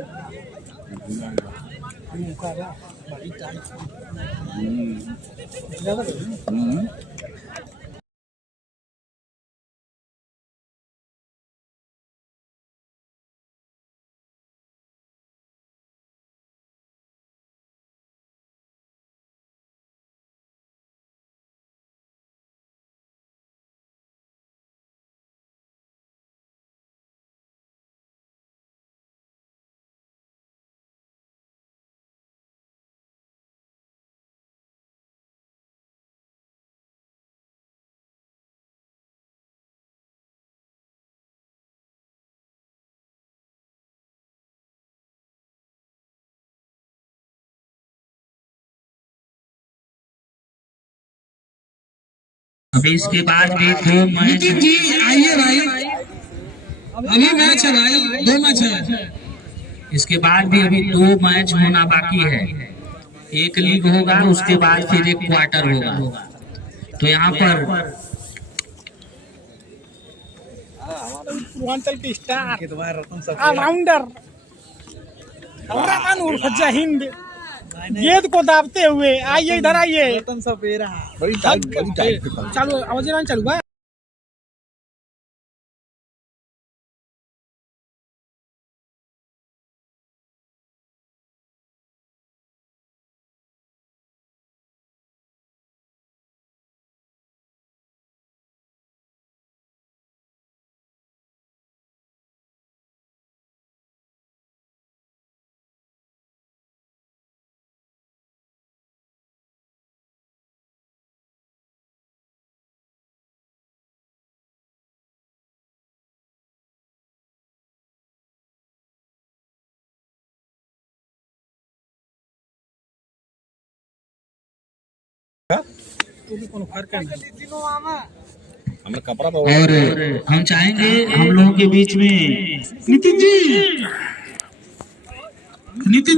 अभी इसके बाद भी 2 मैच जी आइए भाई, अभी मैच है भाई, 2 मैच है। इसके बाद भी अभी 2 मैच होना बाकी है। एक लीग होगा, उसके बाद फिर एक क्वार्टर होगा। तो यहाँ पर पूर्वांचल के स्टार ऑलराउंडर रतन उर्फ जय हिंद गेंद को दाबते हुए, आइए इधर आइए। चालू आवाज चालू बा। और हम चाहेंगे हम लोगों के बीच में नितिन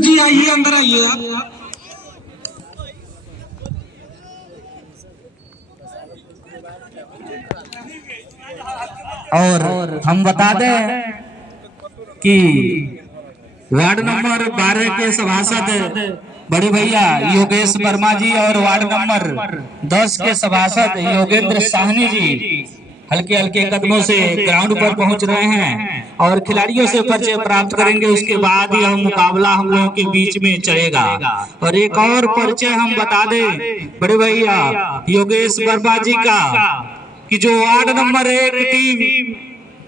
जी आइए, अंदर आइए आप। और हम बता दें कि वार्ड नंबर 12 के सभासद बड़े भैया योगेश वर्मा जी और वार्ड नंबर 10 के सभासद योगेंद्र साहनी जी हल्के हल्के कदमों से ग्राउंड पर पहुंच रहे हैं और खिलाड़ियों से परिचय प्राप्त करेंगे। उसके बाद यह मुकाबला हम लोगों के बीच में चलेगा। और एक और परिचय हम बता दें बड़े भैया योगेश वर्मा जी का कि जो वार्ड नंबर 1 टीम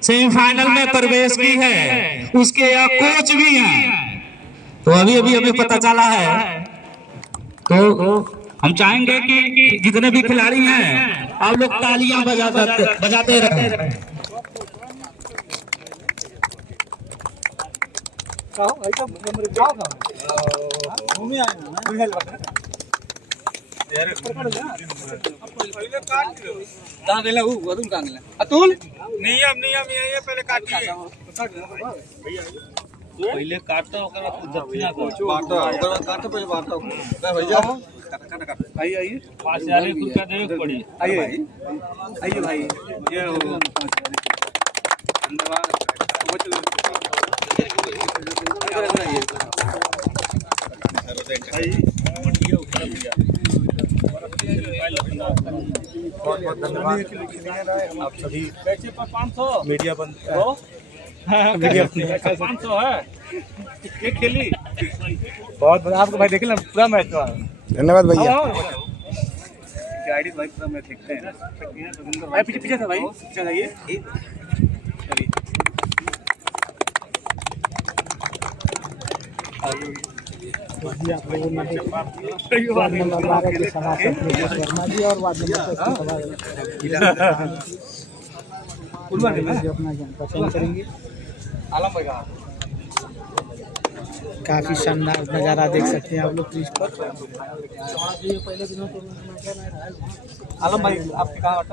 सेमीफाइनल में प्रवेश की है, उसके यहाँ कोच भी हैं। तो अभी हमें पता चला है। तो हम चाहेंगे कि जितने भी खिलाड़ी हैं आप लोग तालियां बजाते रहे। अतुल नियम ये पहले काटिए पहले काटता दक्षिणा काटो पहले बांटो भैया आइए 5000 रुपया देवे पड़ी। आइए भाई ये बहुत धन्यवाद आप सभी। 500 मीडिया बंद मीडिया 500 है ये खेली बहुत आपको भाई देखे ना पूरा मैच। धन्यवाद भैया। आईडी भाई पूरा मैच देखते हैं भाई। पीछे था भाई, पीछे जाइए। आप लोगों ने वार्ड नंबर 12 के सभासद वर्मा जी और वार्ड नंबर अपना पसंद करेंगे। काफी शानदार नज़ारा देख सकते हैं आप लोग क्रीज पर। आलम भाई आपके कहाँ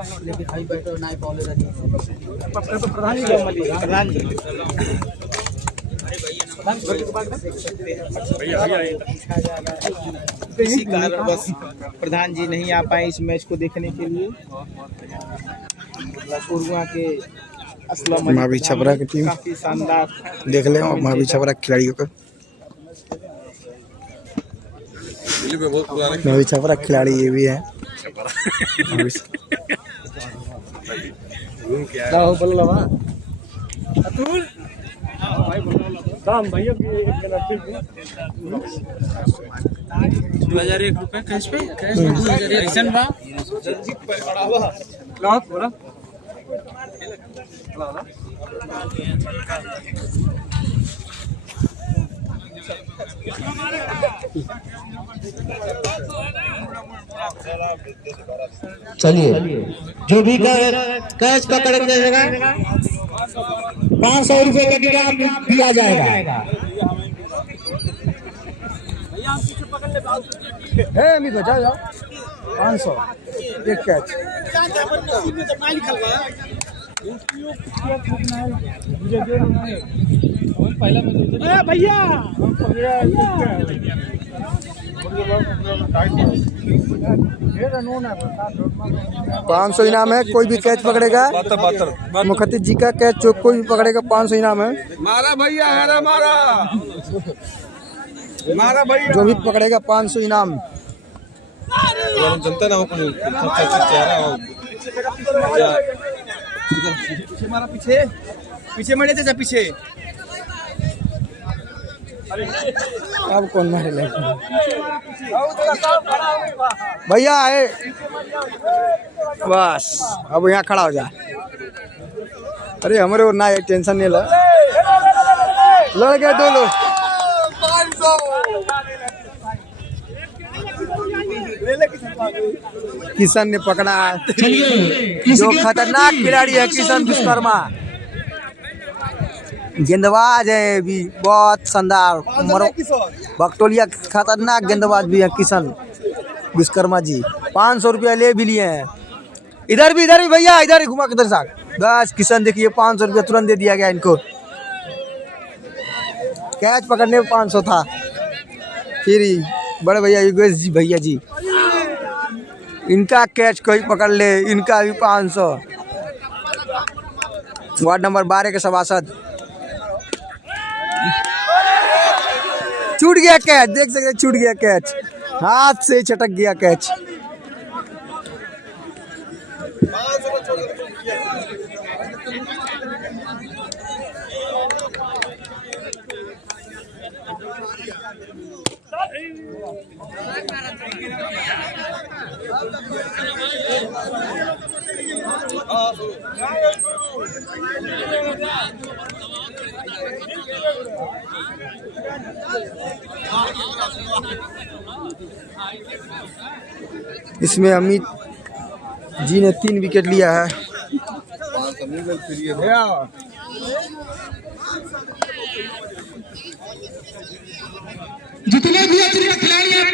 प्रधान जी इसी कारण बस प्रधान जी नहीं आ पाए इस मैच को देखने के लिए। पूर्वा के मावी छपरा की टीम काफी शानदार देख ले, मावी छपरा खिलाड़ियों को, मावी छपरा खिलाड़ी ये भी है। अतुल दाम भैया 2001 रुपए कैश पे बोला चलिए जो भी कैच पकड़ के देगा 500 रुपए का इनाम दिया जाएगा। अमित बचा जाओ। 500 एक कैच। भैया 500 इनाम है। कोई भी कैच पकड़ेगा मुखत्ती जी का कैच जो कोई भी पकड़ेगा 500 इनाम है। मारा भैया है मारा भैया जो भी पकड़ेगा 500 इनाम। जनता ना हो चेहरा हो पीछे मारा पीछे पीछे मरे थे पीछे। अब कौन मारे भैया है बस। अब यहाँ खड़ा हो जा। अरे हमारे और ना एक टेंशन नहीं ला। लड़ गए दो लोग। किशन ने पकड़ा जो खतरनाक खिलाड़ी है किशन विश्वकर्मा। गेंदबाज है भी बहुत शानदार। बकटोलिया खतरनाक गेंदबाज भी है किशन विश्वकर्मा जी। 500 रुपया ले भी लिए हैं। इधर भी भैया इधर ही घुमा किधर साथ। बस किशन देखिए 500 रुपया तुरंत दे दिया गया इनको। कैच पकड़ने में 500 था। फिर बड़े भैया योगेश जी भैया जी इनका कैच कोई पकड़ ले इनका भी 500। वार्ड नंबर 12 के सभासद। छूट गया कैच। देख सकते छूट गया कैच। हाथ से छटक गया कैच। इसमें अमित जी ने 3 विकेट लिया है। जितने भी अच्छे खिलाड़ी हैं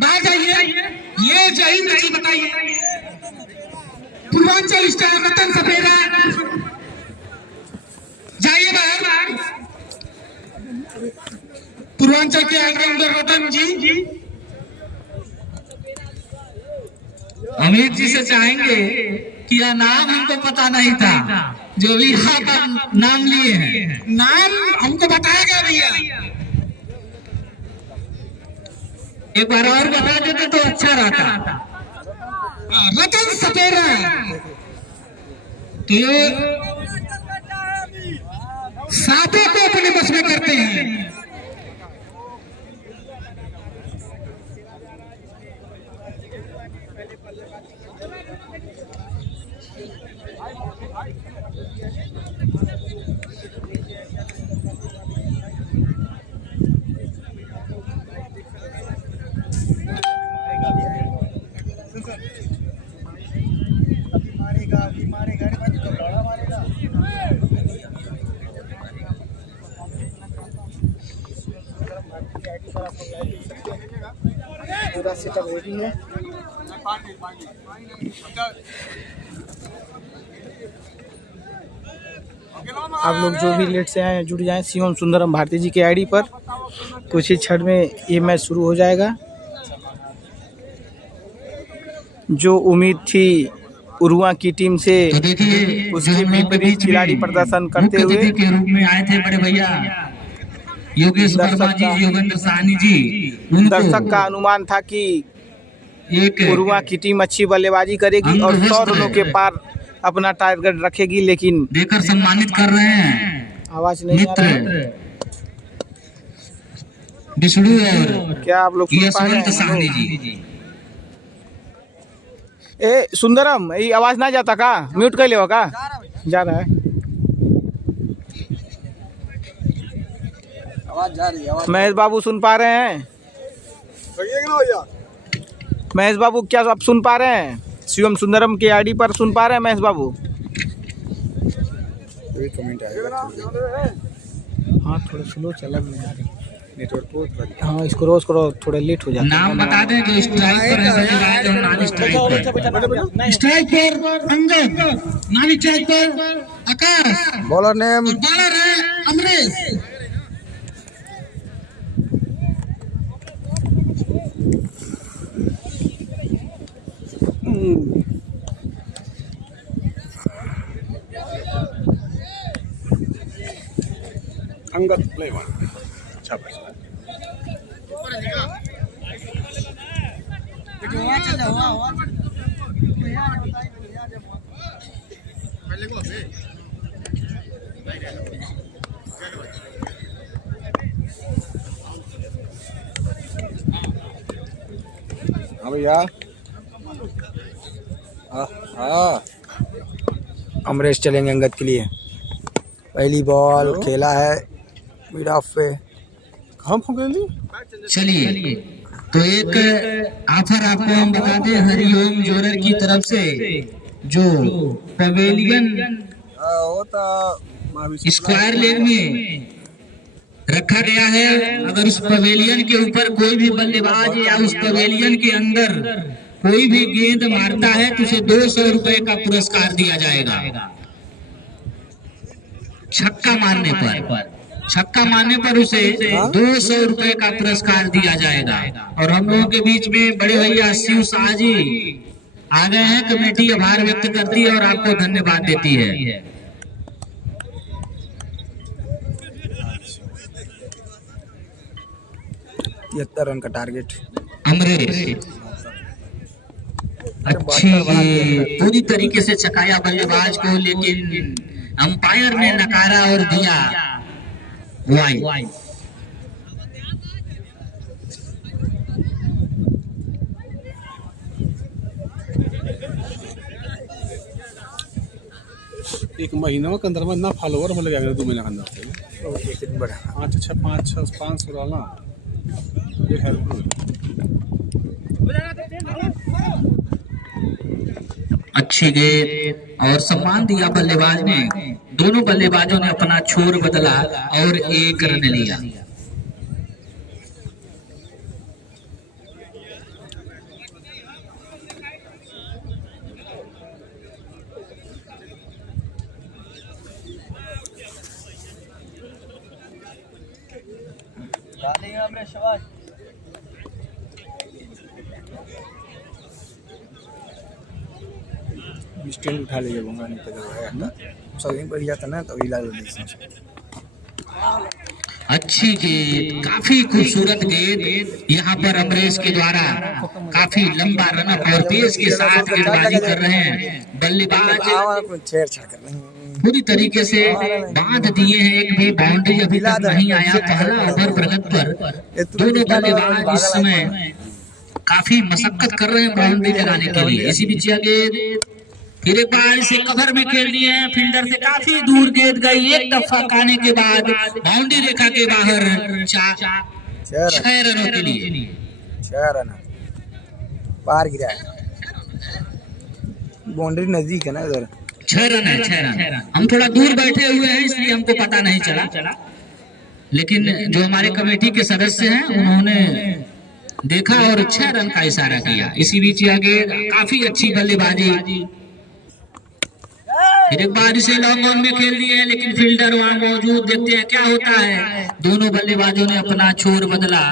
बाहर जाइए। ये जय हिंद जी बताइए। पूर्वांचल स्टार रतन सपेरा जाइए बाहर। पूर्वांचल के ऑलराउंडर रतन जी। अमित जी से चाहेंगे कि यह नाम हमको पता नहीं था जो भी यहाँ पर नाम लिए हैं। नाम हमको बताएगा भैया। एक बार और बता देते तो अच्छा रहता। रतन सपेरा तो ये सातों को अपने बस में करते हैं। पूरा सेटअप रेडी है। आप लोग जो भी लेट से आए हैं जुड़ जाएं शिवम सुंदरम भारती जी के आईडी पर। कुछ ही क्षण में ये मैच शुरू हो जाएगा। जो उम्मीद थी उरुआ की टीम से उसके विपरीत खिलाड़ी प्रदर्शन करते हुए के रूप में आए थे बड़े भैया योगेश वर्मा जी, योगेंद्र साहनी जी। दर्शक का अनुमान था कि एक उरुआ की टीम अच्छी बल्लेबाजी करेगी और 100 रनों के पार अपना टारगेट रखेगी, लेकिन देकर सम्मानित कर रहे हैं आवाज नहीं आ रही है। मित्र विष्णु और क्या आप लोग सुन पा रहे यशवंत साहनी हैं? जी। ए सुंदरम ये आवाज ना जाता का? म्यूट कर ले का? जा रहा है आवाज जा रही है। महेश बाबू सुन पा रहे हैं? महेश बाबू क्या आप सुन पा रहे हैं? शिवम सुंदरम के आईडी पर सुन पा रहे हैं महेश बाबू? कमेंट आएगा। हाँ थोड़ा स्लो चला नहीं आ रही। नेटवर्क को हाँ इसको रोज करो, थोड़ा लेट हो जाता नाम बता दें जो स्ट्राइक पर है बल्लेबाज और नॉन स्ट्राइक पर। स्ट्राइक पर अंगद, नॉन स्ट्राइक पर आकाश है। बॉलर नेम और बॉलर है अमरेश। Angad play one. अच्छा भाई हाँ भैया हाँ अमरेश चलेंगे अंगद के लिए। पहली बॉल खेला है मिड ऑफ पे। हम गए। चलिए तो एक ऑफर आपको हम बता दें हरिओम ज्वेलर की तरफ से, जो पवेलियन स्क्वायर लेग में रखा गया है। अगर उस पवेलियन के ऊपर कोई भी बल्लेबाज या उस पवेलियन के अंदर कोई भी गेंद मारता है तो उसे 200 रुपए का पुरस्कार दिया जाएगा। छक्का मारने पर उसे 200 रुपए का पुरस्कार दिया जाएगा। और हम लोगों के बीच में बड़े भैया शिव शाह जी आ गए हैं। कमेटी आभार व्यक्त करती है और आपको धन्यवाद देती है। 73 रन का टारगेट। अमरेश अच्छी पूरी तरीके से चकाया बल्लेबाज को, लेकिन अंपायर ने नकारा और दिया वाइड। एक महीना के अंदर में ना फॉलोवर हो लगा 2 महीना के अंदर 500 डालना ये हेल्पफुल। अच्छी गेंद और सम्मान दिया बल्लेबाज ने। दोनों बल्लेबाजों ने अपना छोर बदला और 1 रन लिया। स्टैंड उठा लीजिए होगा नहीं तो सभी बढ़ जाता ना तो इलाज। अच्छी गेंद, काफी खूबसूरत गेंद यहाँ पर अमरेश के द्वारा काफी लंबा रनअप और पेस के साथ गेंदबाजी कर रहे हैं। बल्लेबाज छेड़छाड़ कर रहे हैं, पूरी तरीके से बांध दिए हैं। एक भी बाउंड्री अभी तक नहीं आया। पहला ओवर प्रगत पर दोनों बल्लेबाज इस समय काफी मशक्कत कर रहे हैं बाउंड्री लगाने के लिए। इसी बीच गेंद फिर एक बार इसे कवर में खेल दिए हैं। फील्डर से काफी दूर गेंद गई। एक दफा खाने के बाद बाउंड्री रेखा के बाहर 6 रनों के लिए 6 रन बाहर गिरा है। बाउंड्री नजदीक है ना इधर। 6 रन है, 6 रन। हम थोड़ा दूर बैठे हुए हैं इसलिए हमको पता नहीं चला, लेकिन जो हमारे कमेटी के सदस्य हैं उन्होंने देखा और 6 रन का इशारा किया। इसी बीच आगे काफी अच्छी बल्लेबाजी। फिर एक बार इसे लॉन्ग ऑन में खेल दिए हैं, लेकिन फील्डर वहां मौजूद। देखते हैं क्या होता है। दोनों बल्लेबाजों ने अपना छोर बदला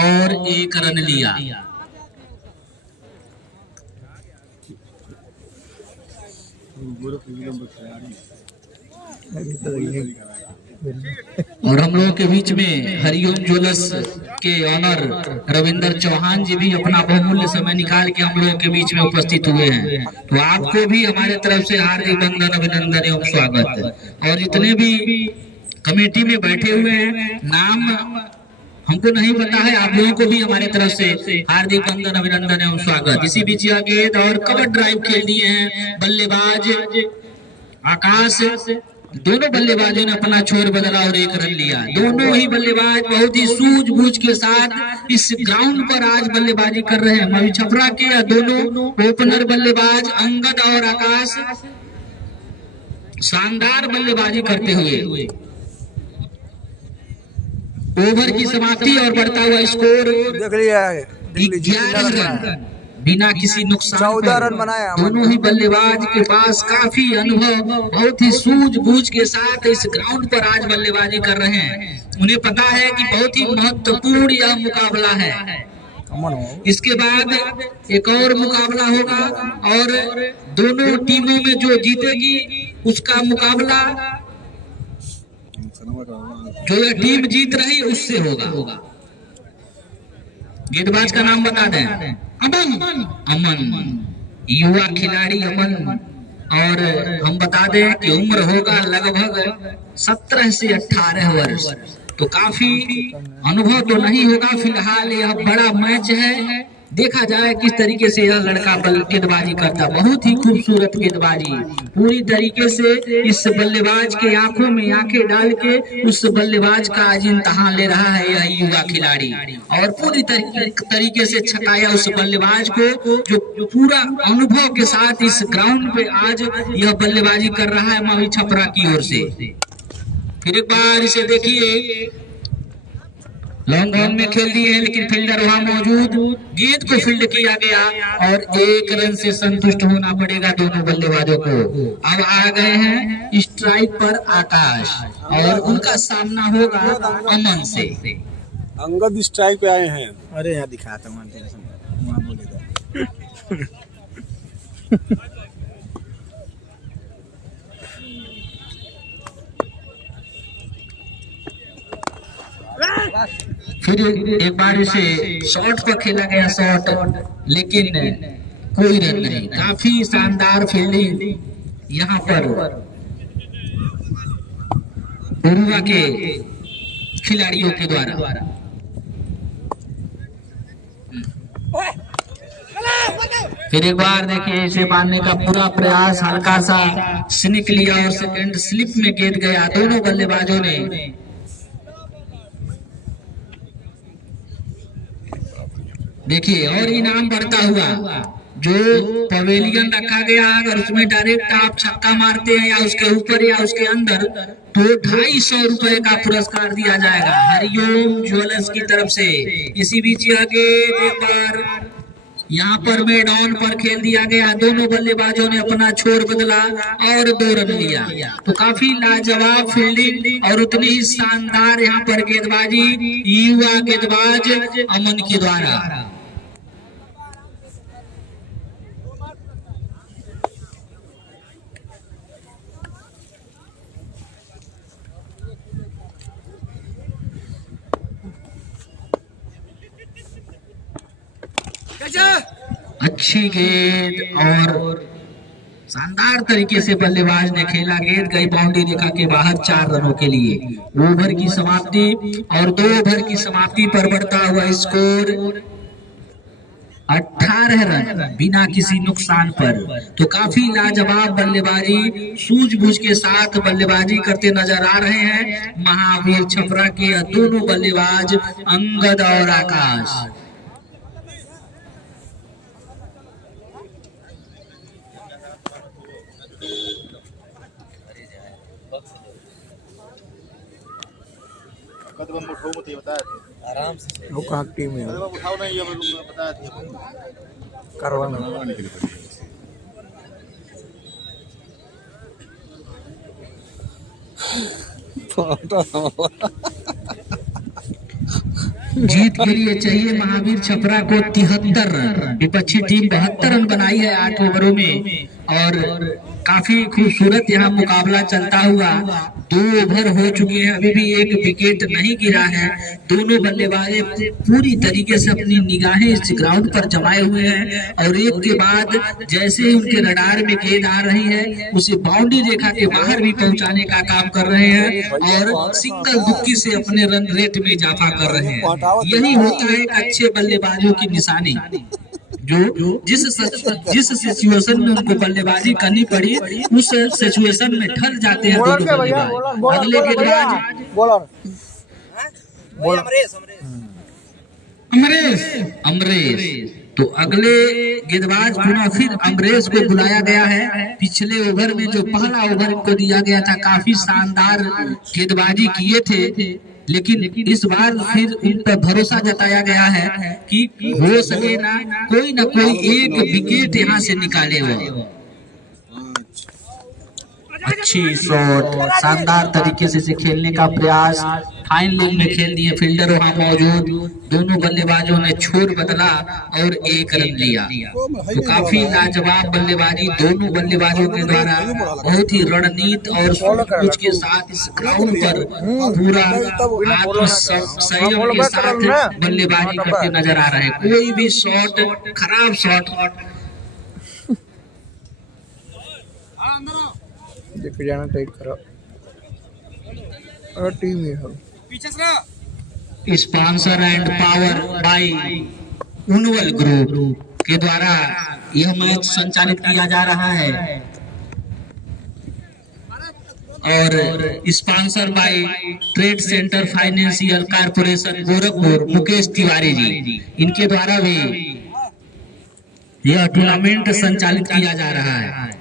और 1 रन लिया। और हम लोगों के बीच में हरिओम ज्वेलर्स के ऑनर रविंदर चौहान जी भी अपना बहुमूल्य समय निकाल के हम लोगों के बीच में उपस्थित हुए हैं। तो आपको भी हमारे तरफ से हार्दिक वंदन, अभिनंदन एवं स्वागत। और जितने भी कमेटी में बैठे हुए हैं, नाम हमको नहीं पता है, आप लोगों को भी हमारे तरफ से हार्दिक वंदन, अभिनंदन एवं स्वागत। इसी बीच गेंद और कवर ड्राइव खेल दिए हैं बल्लेबाज आकाश। दोनों बल्लेबाजों ने अपना छोर बदला और 1 रन लिया। दोनों ही बल्लेबाज बहुत ही सूझबूझ के साथ इस ग्राउंड पर आज बल्लेबाजी कर रहे हैं। मवी छपरा के दोनों ओपनर बल्लेबाज अंगद और आकाश शानदार बल्लेबाजी करते हुए ओवर की समाप्ति और बढ़ता हुआ स्कोर देख लिया 11 रन बिना किसी नुकसान 14 रन बनाया दोनों ही बल्लेबाज के पास काफी अनुभव, बहुत ही सूझबूझ के साथ इस ग्राउंड पर आज बल्लेबाजी कर रहे हैं। उन्हें पता है कि बहुत ही महत्वपूर्ण यह मुकाबला है। इसके बाद एक और मुकाबला होगा और दोनों टीमों में जो जीतेगी उसका मुकाबला जो यह टीम जीत रही उससे होगा। गेंदबाज का नाम बता दें, अमन युवा खिलाड़ी अमन, और हम बता दें कि उम्र होगा लगभग 17 से 18 वर्ष। तो काफी अनुभव तो नहीं होगा, फिलहाल यह बड़ा मैच है, देखा जाए किस तरीके से यह लड़का गेंदबाजी करता। बहुत ही खूबसूरत गेंदबाजी, पूरी तरीके से इस बल्लेबाज के आंखों में आंखें डाल के उस बल्लेबाज का आज इम्तिहान ले रहा है यह युवा खिलाड़ी, और पूरी तरीके से छकाया उस बल्लेबाज को जो पूरा अनुभव के साथ इस ग्राउंड पे आज यह बल्लेबाजी कर रहा है मावी छपरा की ओर से। फिर एक बार इसे देखिए, लॉन्ग ऑन में खेल दिए हैं लेकिन फील्डर वहां मौजूद, गेंद को फील्ड किया गया और 1 रन से संतुष्ट होना पड़ेगा दोनों बल्लेबाजों को। अब आ गए हैं स्ट्राइक पर आकाश और उनका सामना होगा अमन से। अंगद स्ट्राइक पे आए हैं। अरे यहाँ दिखाता हूँ फिर एक बार इसे शॉट पर खेला गया शॉट, लेकिन कोई रन नहीं। काफी शानदार फील्डिंग यहाँ पर उरुआ के खिलाड़ियों के द्वारा। फिर एक बार देखिए इसे मारने का पूरा प्रयास, हल्का सा स्निक लिया और सेकंड स्लिप में गेंद गया दोनों बल्लेबाजों ने। देखिए और इनाम बढ़ता हुआ, जो पवेलियन रखा गया अगर उसमें डायरेक्ट आप छक्का मारते हैं या उसके ऊपर या उसके अंदर तो 250 रुपए का पुरस्कार दिया जाएगा हरिओम ज्वेलर्स की तरफ से। इसी बीच आगे एक बार यहाँ पर मैदान पर खेल दिया गया, दोनों बल्लेबाजों ने अपना छोर बदला और 2 रन लिया। तो काफी लाजवाब फील्डिंग और उतनी ही शानदार यहाँ पर गेंदबाजी युवा गेंदबाज अमन के द्वारा। अच्छी गेंद और शानदार तरीके से बल्लेबाज ने खेला, गेंद गई बाउंड्री रेखा के बाहर 4 रनों के लिए। ओवर की समाप्ति और 2 ओवर की समाप्ति पर बढ़ता हुआ स्कोर 18 रन बिना किसी नुकसान पर। तो काफी लाजवाब बल्लेबाजी, सूझबूझ के साथ बल्लेबाजी करते नजर आ रहे हैं महावीर छपरा के दोनों बल्लेबाज अंगद और आकाश। आराम से वो कहाँ टीम में करवाना जीत के लिए चाहिए महावीर छपरा को 73 रन, विपक्षी टीम 72 रन बनाई है 8 ओवरों में। और काफी खूबसूरत यहाँ मुकाबला चलता हुआ, 2 ओवर हो चुके हैं, अभी भी एक विकेट नहीं गिरा है। दोनों बल्लेबाज पूरी तरीके से अपनी निगाहें इस ग्राउंड पर जमाए हुए हैं और एक के बाद जैसे ही उनके रडार में गेंद आ रही है उसे बाउंड्री रेखा के बाहर भी पहुंचाने का काम कर रहे हैं और सिंगल दुक्की से अपने रन रेट में इजाफा कर रहे हैं। यही होता है एक अच्छे बल्लेबाजों की निशानी, जो जिस सिचुएशन में उनको बल्लेबाजी करनी पड़ी उस सिचुएशन में ढल जाते हैं दोनों बल्लेबाज। अगले गेंदबाज अमरेश, तो अगले गेंदबाज पुनः फिर अमरेश को बुलाया गया है। पिछले ओवर में जो पहला ओवर इनको दिया गया था काफी शानदार गेंदबाजी किए थे लेकिन इस बार फिर उन पर भरोसा जताया गया है कि हो सके ना कोई एक विकेट यहाँ से निकाले वो। अच्छी शॉट, शानदार तरीके से खेलने का प्रयास, फाइन लेग में खेल दिए, फील्डर वहां मौजूद, दोनों बल्लेबाजों ने छोर बदला और एक रन लिया। तो काफी लाजवाब बल्लेबाजी दोनों बल्लेबाजों के द्वारा, बहुत ही रणनीति और सूझबूझ के साथ इस ग्राउंड पर पूरा आत्मसंयम के साथ बल्लेबाजी करते नजर आ रहे हैं। कोई भी शॉट, खराब शॉट जाना टाइट करो और टीम ही हो। पीछे से sponsor and power bye Unwal group के द्वारा यह मैच संचालित किया जा रहा है और sponsor by trade centre financial corporation Gorakhpur Mukesh Tiwari ji, इनके द्वारा भी यह टूर्नामेंट संचालित किया जा रहा है।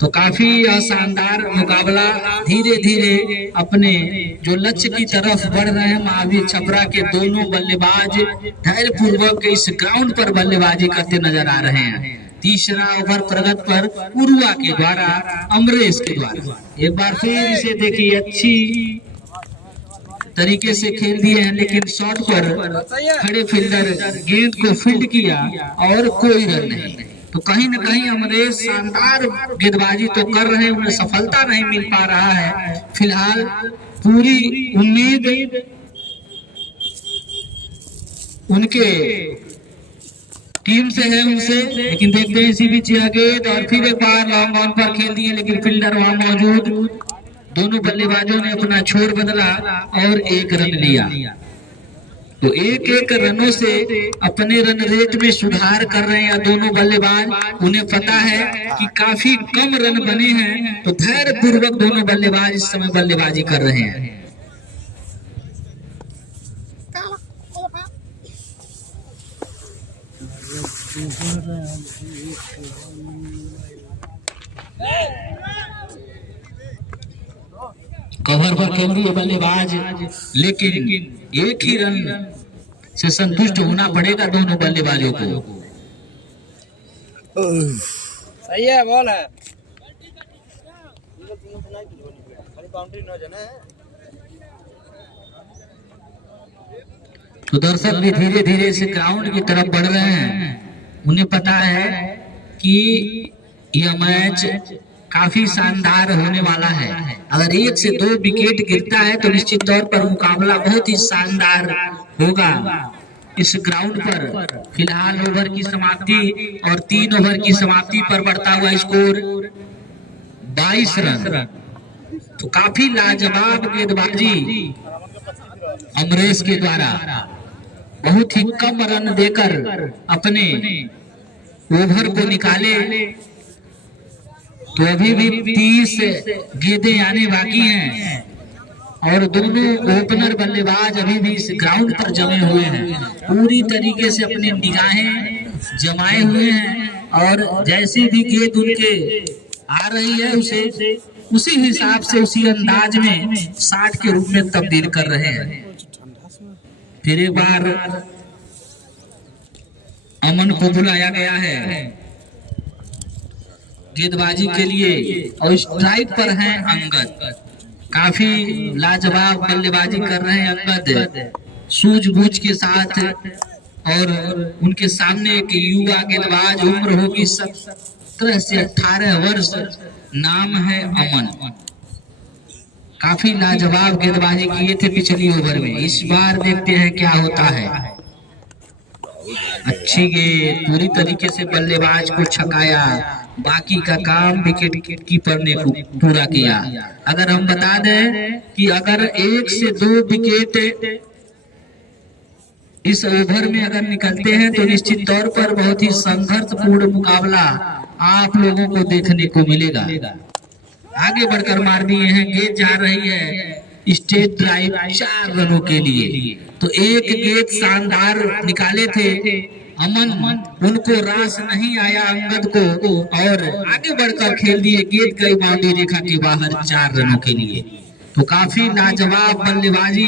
तो काफी शानदार मुकाबला, धीरे धीरे अपने जो लक्ष्य की तरफ बढ़ रहे हैं। महावीर छपरा के दोनों बल्लेबाज धैर्य पूर्वक इस ग्राउंड पर बल्लेबाजी करते नजर आ रहे हैं। तीसरा ओवर प्रगत पर उरुआ के द्वारा, अमरेश के द्वारा, एक बार फिर इसे देखिए, अच्छी तरीके से खेल दिए हैं, लेकिन शॉट पर खड़े फील्डर गेंद को फील्ड किया और कोई रन नहीं। तो कहीं न कहीं अमरेश शानदार गेंदबाजी तो कर रहे हैं, उन्हें सफलता नहीं मिल पा रहा है। फिलहाल पूरी उम्मीद उनके टीम से है उनसे, लेकिन देखते हैं इसी बीच यह गेंद और फिर एक बार लॉन्ग ऑन पर खेल दिए, लेकिन फील्डर वहां मौजूद, दोनों बल्लेबाजों ने अपना छोर बदला और एक रन लिया। तो एक रनों से अपने रन रेट में सुधार कर रहे हैं दोनों बल्लेबाज। उन्हें पता है कि काफी कम रन बने हैं, तो धैर्य पूर्वक दोनों बल्लेबाज इस समय बल्लेबाजी कर रहे हैं। कवर पर खेल रही है बल्लेबाज, लेकिन एक ही रन से संतुष्ट होना पड़ेगा दोनों बल्लेबाजों को। सही है, बॉल है। तो दर्शक भी धीरे धीरे से ग्राउंड की तरफ बढ़ रहे हैं। उन्हें पता है कि यह मैच काफी शानदार होने वाला है। अगर 1 से 2 विकेट गिरता है तो निश्चित तौर पर मुकाबला बहुत ही शानदार होगा। इस ग्राउंड पर फिलहाल ओवर की समाप्ति और 3 ओवर की समाप्ति पर बढ़ता हुआ स्कोर 22 रन। तो काफी लाजवाब गेंदबाजी अमरेश के द्वारा, बहुत ही कम रन देकर अपने ओवर को निकाले। तो अभी भी 30 गेंदें आने बाकी हैं और दोनों ओपनर बल्लेबाज अभी भी इस ग्राउंड पर जमे हुए हैं, पूरी तरीके से अपनी निगाहें जमाए हुए हैं और जैसी भी गेंद उनके आ रही है उसे उसी हिसाब से, उसी अंदाज में 60 के रूप में तब्दील कर रहे हैं। फिर एक बार अमन को बुलाया गया है गेंदबाजी के लिए और स्ट्राइक पर हैं अंगद। काफी लाजवाब बल्लेबाजी कर रहे हैं अंगद, सूझबूझ के साथ। और उनके सामने एक युवा गेंदबाज, उम्र होगी 17 से 18 वर्ष, नाम है अमन। काफी लाजवाब गेंदबाजी किए थे पिछली ओवर में, इस बार देखते हैं क्या होता है। अच्छी गेंद, पूरी तरीके से बल्लेबाज को छकाया, बाकी का काम विकेट कीपर ने पूरा किया। अगर हम बता दें कि अगर 1 से 2 विकेट इस ओवर में अगर निकलते हैं तो निश्चित तौर पर बहुत ही संघर्षपूर्ण मुकाबला आप लोगों को देखने को मिलेगा। आगे बढ़कर मार दिए हैं, गेंद जा रही है स्टेट ड्राइव 4 रनों के लिए। तो एक गेंद शानदार निकाले थे अमन, उनको रास नहीं आया अंगद को और आगे बढ़कर खेल दिए, गेंद गई बाउंड्री रेखा के बाहर 4 रनों के लिए। तो काफी लाजवाब बल्लेबाजी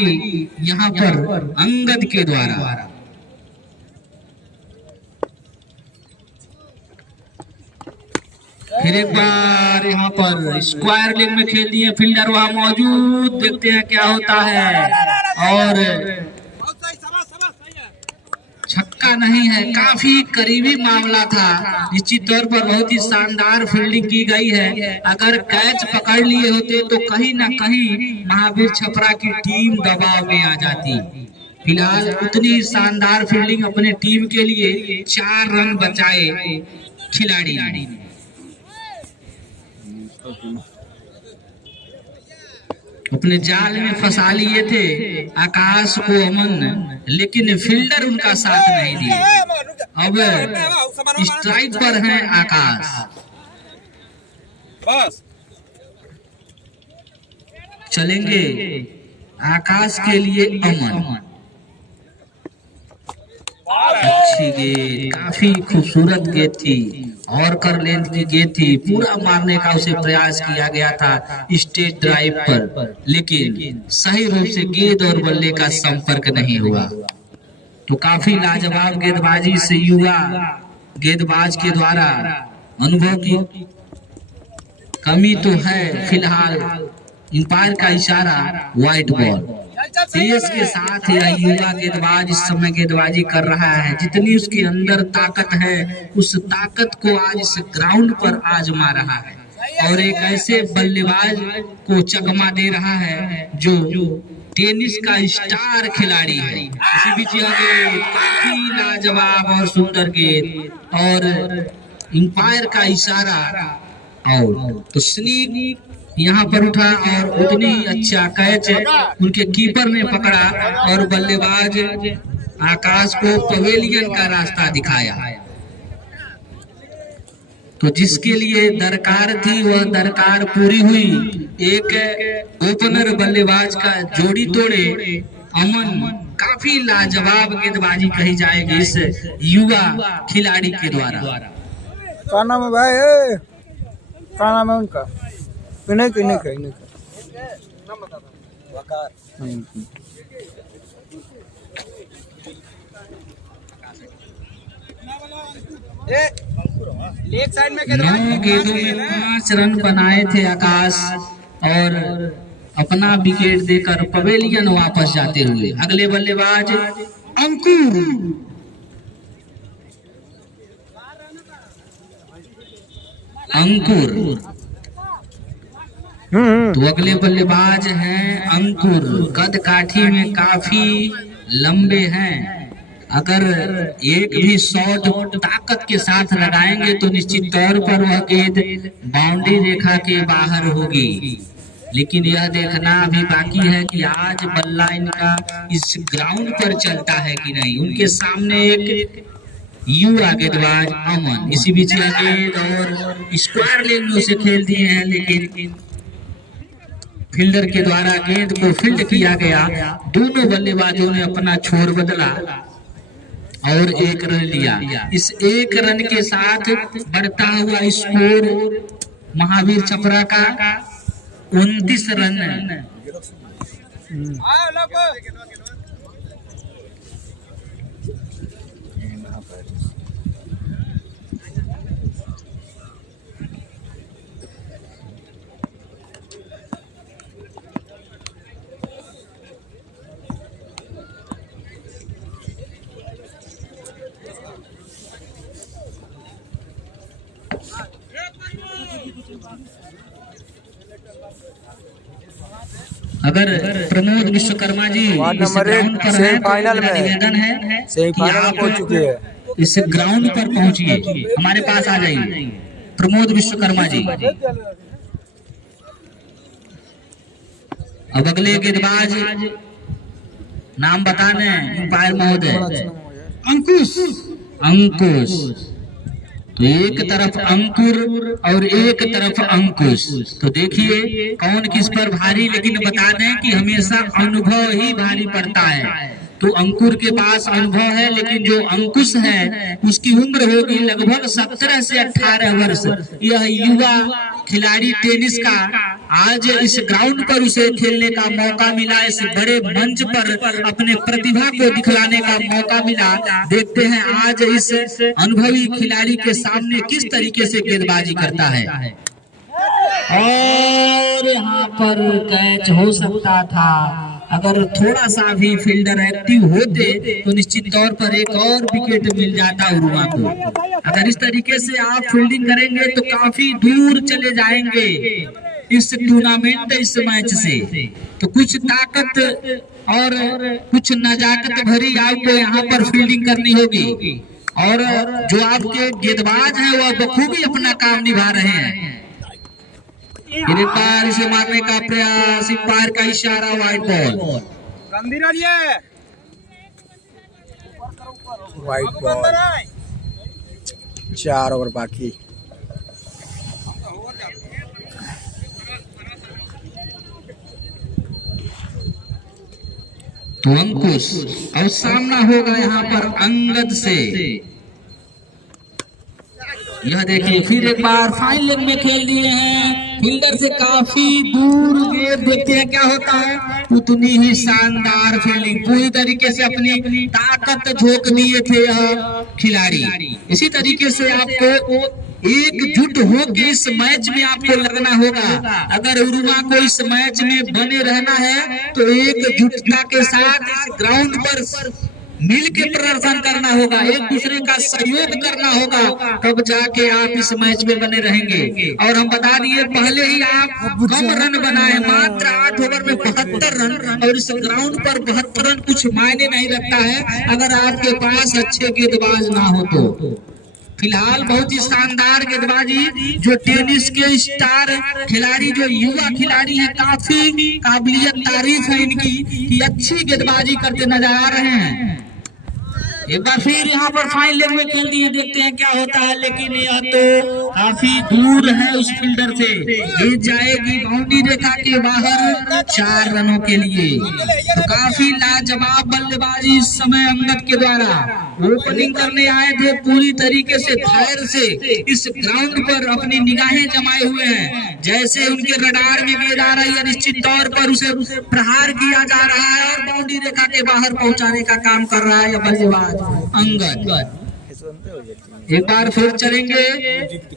यहाँ पर अंगद के द्वारा। फिर एक बार यहाँ पर स्क्वायर लेग में खेल दिए, फील्डर वहां मौजूद, देखते हैं क्या होता है। और छक्का नहीं है, काफी करीबी मामला था। निश्चित तौर पर बहुत ही शानदार फील्डिंग की गई है। अगर कैच पकड़ लिए होते तो कहीं ना कहीं महावीर छपरा की टीम दबाव में आ जाती। फिलहाल उतनी शानदार फील्डिंग अपने टीम के लिए 4 रन बचाए खिलाड़ी। अपने जाल में फंसा लिए थे आकाश को अमन, लेकिन फील्डर उनका साथ नहीं दिया। अब स्ट्राइक पर है आकाश। बस चलेंगे आकाश के लिए अमन। अच्छी गेंद, काफी खूबसूरत गेंद थी और कर लेंथ की गेंद थी। पूरा मारने का उसे प्रयास किया गया था स्टेट ड्राइव पर, लेकिन सही रूप से गेंद और बल्ले का संपर्क नहीं हुआ। तो काफी लाजवाब गेंदबाजी से युवा गेंदबाज के द्वारा। अनुभव की कमी तो है फिलहाल, अंपायर का इशारा वाइट बॉल। तेज के साथ यह युवा गेंदबाज इस समय गेंदबाजी कर रहा है। जितनी उसके अंदर ताकत है, उस ताकत को आज इस ग्राउंड पर आजमा रहा है और एक ऐसे बल्लेबाज को चकमा दे रहा है जो टेनिस का स्टार खिलाड़ी है। इसी बीच यह गेंद काफी लाजवाब और सुंदर गेंद और अंपायर का इशारा आउट। तो स्नीक यहाँ पर उठा और उतनी अच्छा कैच उनके कीपर ने पकड़ा और बल्लेबाज आकाश को पवेलियन का रास्ता दिखाया। तो जिसके लिए दरकार थी वह दरकार पूरी हुई। एक ओपनर बल्लेबाज का जोड़ी तोड़े अमन। काफी लाजवाब गेंदबाजी कही जाएगी इस युवा खिलाड़ी के द्वारा। क्या नाम है भाई? क्या नाम है उनका? नहीं लेग साइड में 9 गेंदों में 5 रन बनाए थे आकाश और अपना विकेट देकर पवेलियन वापस जाते हुए। अगले बल्लेबाज अंकुर। तो अगले बल्लेबाज हैं अंकुर। कद काठी में काफी लंबे हैं। अगर एक भी शॉट ताकत के साथ लगाएंगे तो निश्चित तौर पर वह गेंद बाउंड्री रेखा के बाहर होगी। लेकिन यह देखना अभी बाकी है कि आज बल्ला इनका इस ग्राउंड पर चलता है कि नहीं। उनके सामने एक युवा गेंदबाज अमन। इसी बीच गेंद और स्क्वायर लेग में उसे खेल दिए हैं, लेकिन फील्डर के द्वारा गेंद को फील्ड किया गया। दोनों बल्लेबाजों ने अपना छोर बदला और 1 रन लिया। इस 1 रन के साथ बढ़ता हुआ स्कोर महावीर छपरा का 29 रन। अगर प्रमोद विश्वकर्मा जी इस ग्राउंड पर हैं तो मेरा निवेदन है कि आप पहुंच चुके हैं। इस ग्राउंड पर पहुंचिए, हमारे पास आ जाइए प्रमोद विश्वकर्मा जी। अब अगले गेंदबाज नाम बताने अंपायर महोदय। अंकुश। तो एक तरफ अंकुर और एक तरफ अंकुश। तो देखिए कौन किस पर भारी, लेकिन बता दें कि हमेशा अनुभव ही भारी पड़ता है। तो अंकुर के पास अनुभव है, लेकिन जो अंकुश है उसकी उम्र होगी लगभग 17 से 18 वर्ष। यह युवा खिलाड़ी टेनिस का आज इस ग्राउंड पर उसे खेलने का मौका मिला, इस बड़े मंच पर अपने प्रतिभा को दिखलाने का मौका मिला। देखते हैं आज इस अनुभवी खिलाड़ी के सामने किस तरीके से गेंदबाजी करता है। और यहाँ पर कैच हो सकता था, अगर थोड़ा सा भी फील्डर एक्टिव होते तो निश्चित तौर पर एक और विकेट मिल जाता उरुआ को। अगर इस तरीके से आप फील्डिंग करेंगे तो काफी दूर चले जाएंगे इस टूर्नामेंट, इस मैच से। तो कुछ ताकत और कुछ नजाकत भरी आपको यहाँ पर फील्डिंग करनी होगी, और जो आपके गेंदबाज हैं वह बखूबी अपना काम निभा रहे हैं। एक बार इसे मारने का प्रयास, पार का इशारा, wide ball. White ball, 4 over बाकी। तो अंकुश और सामना होगा यहाँ पर अंगद से। यह देखिए फिर एक बार फाइन लेग में खेल दिए हैं, फील्डर से काफी दूर गेंद। देखते हैं क्या होता है। उतनी ही शानदार फील्डिंग, पूरी तरीके से अपनी ताकत झोंक दिए थे यह खिलाड़ी। इसी तरीके से आपको एकजुट होकर इस मैच में आपको लगना होगा। अगर उरुआ को इस मैच में बने रहना है तो एकजुटता के साथ इस ग्राउंड पर मिल के प्रदर्शन करना होगा, एक दूसरे का सहयोग करना होगा, तब जाके आप इस मैच में बने रहेंगे। और हम बता दिए पहले ही आप कम रन बनाए, मात्र 8 ओवर में 72 रन, और इस ग्राउंड पर 72 रन कुछ मायने नहीं रखता है अगर आपके पास अच्छे गेंदबाज ना हो तो। फिलहाल बहुत ही शानदार गेंदबाजी जो टेनिस के स्टार खिलाड़ी, जो युवा खिलाड़ी है, काफी काबिलियत तारीफ है इनकी कि अच्छी गेंदबाजी करते नजर आ रहे हैं। एक बार फिर यहाँ पर फाइन लेग में खेल दिए, देखते हैं क्या होता है। लेकिन यह तो काफी दूर है उस फील्डर से, ये जाएगी बाउंड्री रेखा के बाहर 4 रनों के लिए। तो काफी लाजवाब बल्लेबाजी इस समय अंगद के द्वारा। ओपनिंग करने आए थे, पूरी तरीके से धैर्य से इस ग्राउंड पर अपनी निगाहें जमाए हुए हैं। जैसे उनके रडार में गेंद आ रही है, निश्चित तौर पर उसे प्रहार किया जा रहा है और बाउंड्री रेखा के बाहर पहुंचाने का काम कर रहा है बल्लेबाज अंगद। एक बार फिर चलेंगे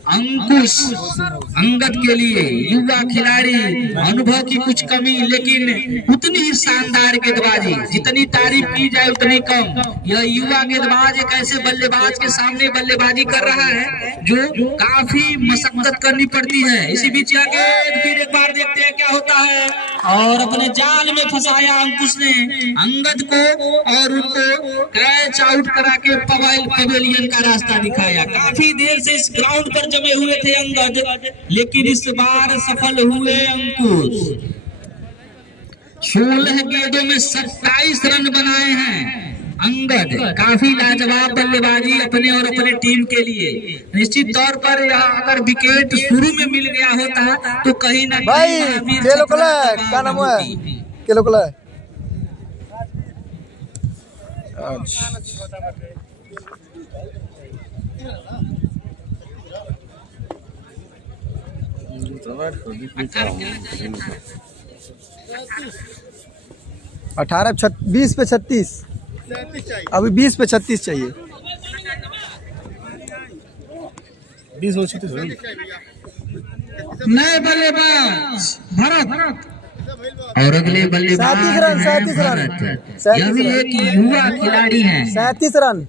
अंकुश अंगद के लिए, युवा खिलाड़ी, अनुभव की कुछ कमी लेकिन उतनी ही शानदार गेंदबाजी, जितनी तारीफ की जाए उतनी कम। यह युवा गेंदबाज एक ऐसे बल्लेबाज के सामने बल्लेबाजी कर रहा है जो काफी मशक्कत करनी पड़ती है। इसी बीच आगे फिर एक बार देखते हैं क्या होता है, और अपने जाल में फंसाया अंकुश ने अंगद को और उनको कैच आउट करा के पवेलियन का रास्ता दिखाया। काफी देर से इस ग्राउंड पर जमे हुए थे अंगद, लेकिन इस बार सफल हुए अंकुश। 16 गेंदों में 27 रन बनाए हैं अंगद। काफी लाजवाब बल्लेबाजी अपने और अपने टीम के लिए। निश्चित तौर पर यहाँ अगर विकेट शुरू में मिल गया होता तो कहीं ना भाई केलो कला क्या नाम है, केलो कला। अच्छा 18 20 पे 36, अभी 20 पे 36 चाहिए। 20 हो चुके नए बल्लेबाज भरत और अगले बल्लेबाज 37 रन, 37 रन। यह भी एक युवा खिलाड़ी है। 37 रन,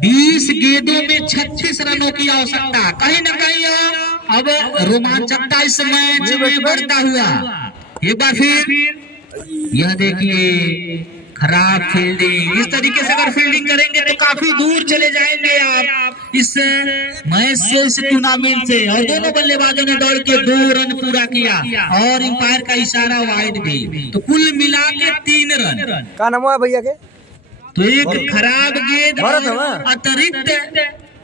20 गेंदों में 36 रनों की आवश्यकता। कहीं न कहीं अब रोमांचकता इस मैच में बढ़ता हुआ। एक बार फिर यह देखिए खराब फील्डिंग। इस तरीके से अगर फील्डिंग करेंगे तो काफी दूर चले जाएंगे आप इस मैच से, इस टूर्नामेंट से। और दोनों बल्लेबाजों ने दौड़ के 2 रन पूरा किया और अंपायर का इशारा वाइड भी। तो कुल मिला के 3 रन। क्या नाम है भैया के? तो एक खराब गेंद अतिरिक्त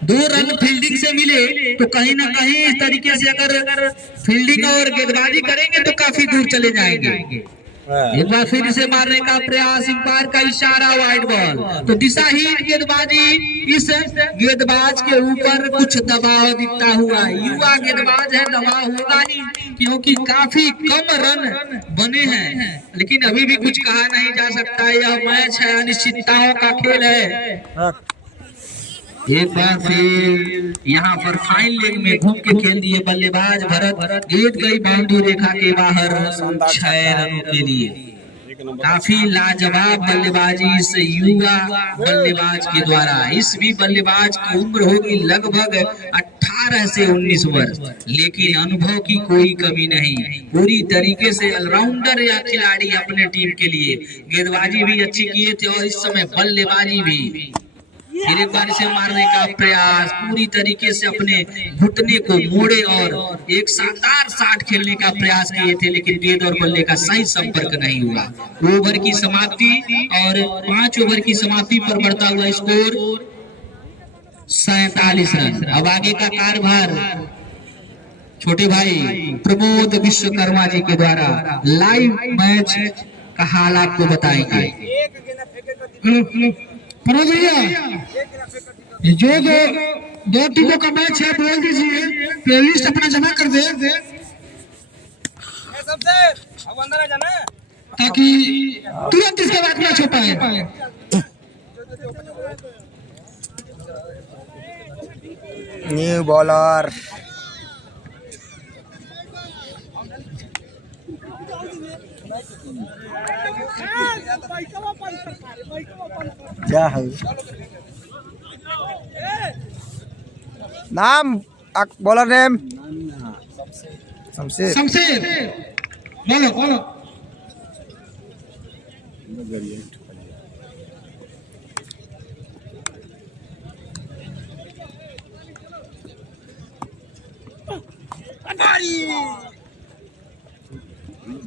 2 रन फील्डिंग से मिले तो कहीं ना कहीं इस तरीके से अगर फील्डिंग और गेंदबाजी करेंगे तो काफी दूर चले जाएंगे। एक बार फिर इसे मारने का प्रयास, अंपायर का इशारा, वाइड बॉल। तो दिशाहीन गेंदबाजी, इस गेंदबाज के ऊपर कुछ दबाव दिखता हुआ, युवा गेंदबाज है, दबाव होगा ही क्योंकि काफी कम रन बने हैं, लेकिन अभी भी कुछ कहा नहीं जा सकता। यह मैच है, अनिश्चितताओं का खेल है। एक बार फिर यहाँ पर फाइन लेग में घूम के खेल दिए बल्लेबाज भरत, गेंद गई बाउंड्री रेखा के बाहर 6 रनों के लिए। काफी लाजवाब बल्लेबाजी इस युवा बल्लेबाज के द्वारा। इस भी बल्लेबाज की उम्र होगी लगभग 18 से 19 वर्ष, लेकिन अनुभव की कोई कमी नहीं, पूरी तरीके से ऑलराउंडर या खिलाड़ी अपने टीम के लिए। गेंदबाजी भी अच्छी किए थे और इस समय बल्लेबाजी भी। फिर एक बार इसे मारने का प्रयास, पूरी तरीके से अपने घुटने को मोड़े और एक शानदार शॉट खेलने का प्रयास किए थे, लेकिन गेंद और बल्ले का सही संपर्क नहीं हुआ। ओवर की समाप्ति और 5 ओवर की समाप्ति पर बढ़ता हुआ स्कोर 47 रन। अब आगे का कार्यभार छोटे भाई प्रमोद विश्वकर्मा जी के द्वारा लाइव मैच का हाल आपको बताएंगे। जो दो टीमों का मैच है बोल दीजिए, प्लेलिस्ट अपना जमा कर दे ताकि तुरंत इसके बाद मैच हो पाए। न्यू बॉलर क्या है नाम, बॉलर नेम शमशेर। बोलो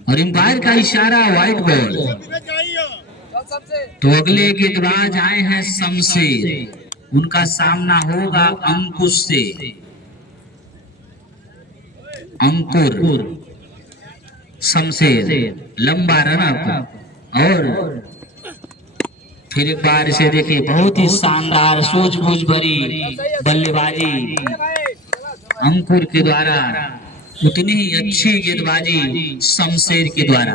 और अंपायर का इशारा, वाइड बॉल। तो अगले गेंदबाज आए हैं शमशेर, उनका सामना होगा अंकुश से। अंकुर, शमशेर, लंबा रनअप। और फिर एक बार इसे देखिए, बहुत ही शानदार सूझबूझ भरी बल्लेबाजी अंकुर के द्वारा, उतनी ही अच्छी गेंदबाजी शमशेर के द्वारा।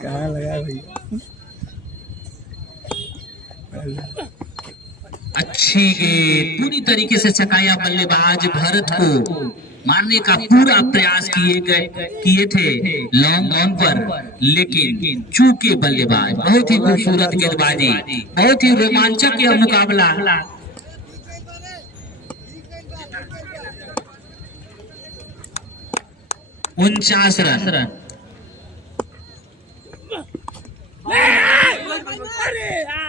कहाँ लगा भैया? अच्छी गेंद पूरी तरीके से चकाया बल्लेबाज भरत को मारने का पूरा प्रयास किए थे लॉन्ग ऑन पर, लेकिन चूके बल्लेबाज। बहुत ही खूबसूरत गेंदबाजी, बहुत ही रोमांचक यह मुकाबला। 49 रन।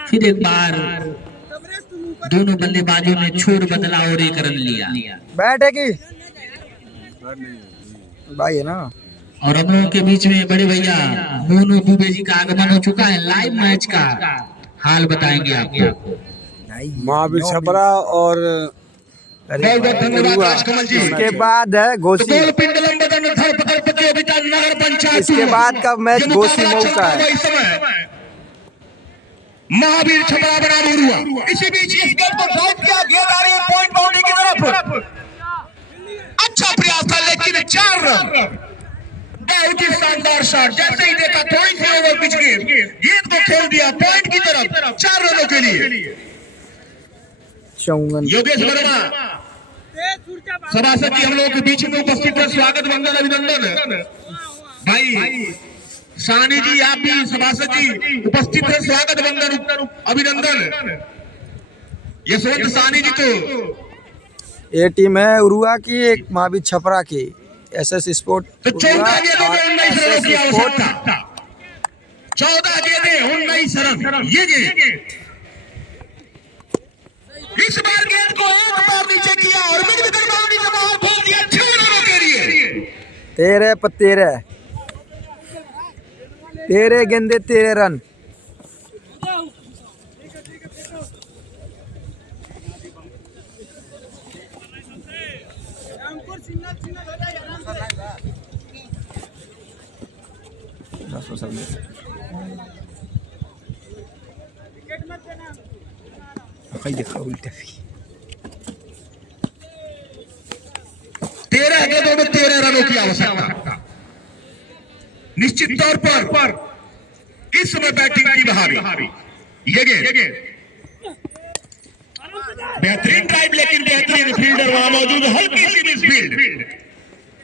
फिर एक बार दोनों बल्लेबाजों ने छोर बदला और एक रन लिया। बैट है कि भाई है ना। और हम लोगों के बीच में बड़े भैया मोनू दुबे जी का आगमन हो चुका है। लाइव मैच का हाल बताएंगे आपको। महावीर छपरा और इसके बाद है घोसी, इसके बाद का मैच घोसी मऊ का है। महावीर छपरा बना हुआ, इसी बीच इस गेंद को ड्राइव किया, गेंद आ रही है पॉइंट बाउंड्री की तरफ। अच्छा प्रयास था लेकिन 4 रन। बहुत ही शानदार शॉट, जैसे ही देखा थोड़ी सी ओवर पिच गेंद को खेल दिया पॉइंट की तरफ 4 रनों के लिए। योगेश वर्मा सभासद जी हम लोगों के बीच में उपस्थित है, स्वागत मंगल अभिनंदन। भाई सानी जी आप भी सभासद जी उपस्थित है, स्वागत वंदन अभिनंदन। यशवंत सानी जी तो ये टीम है उरुआ की, एक महावीर छपरा की, एसएस स्पोर्ट। तो 14 गेंदों में 19 रनों की आवश्यकता। 14 गेंदें 19 रन। ये गेंद इस बार गेंद को एक बार नीचे किया और मिड विकेट बाउंड्री से बाहर फेंक दिया 6 रनों के लिए। 13 पर 13 गेंदे 13 रन। देखा उल्टा 13 गेंदों में 13 रनों की आवश्यकता। निश्चित तौर पर इस समय बैटिंग की बहारी। ये गेंद बेहतरीन ड्राइव, लेकिन बेहतरीन फील्डर वहां मौजूद, हल्की सी मिसफील्ड।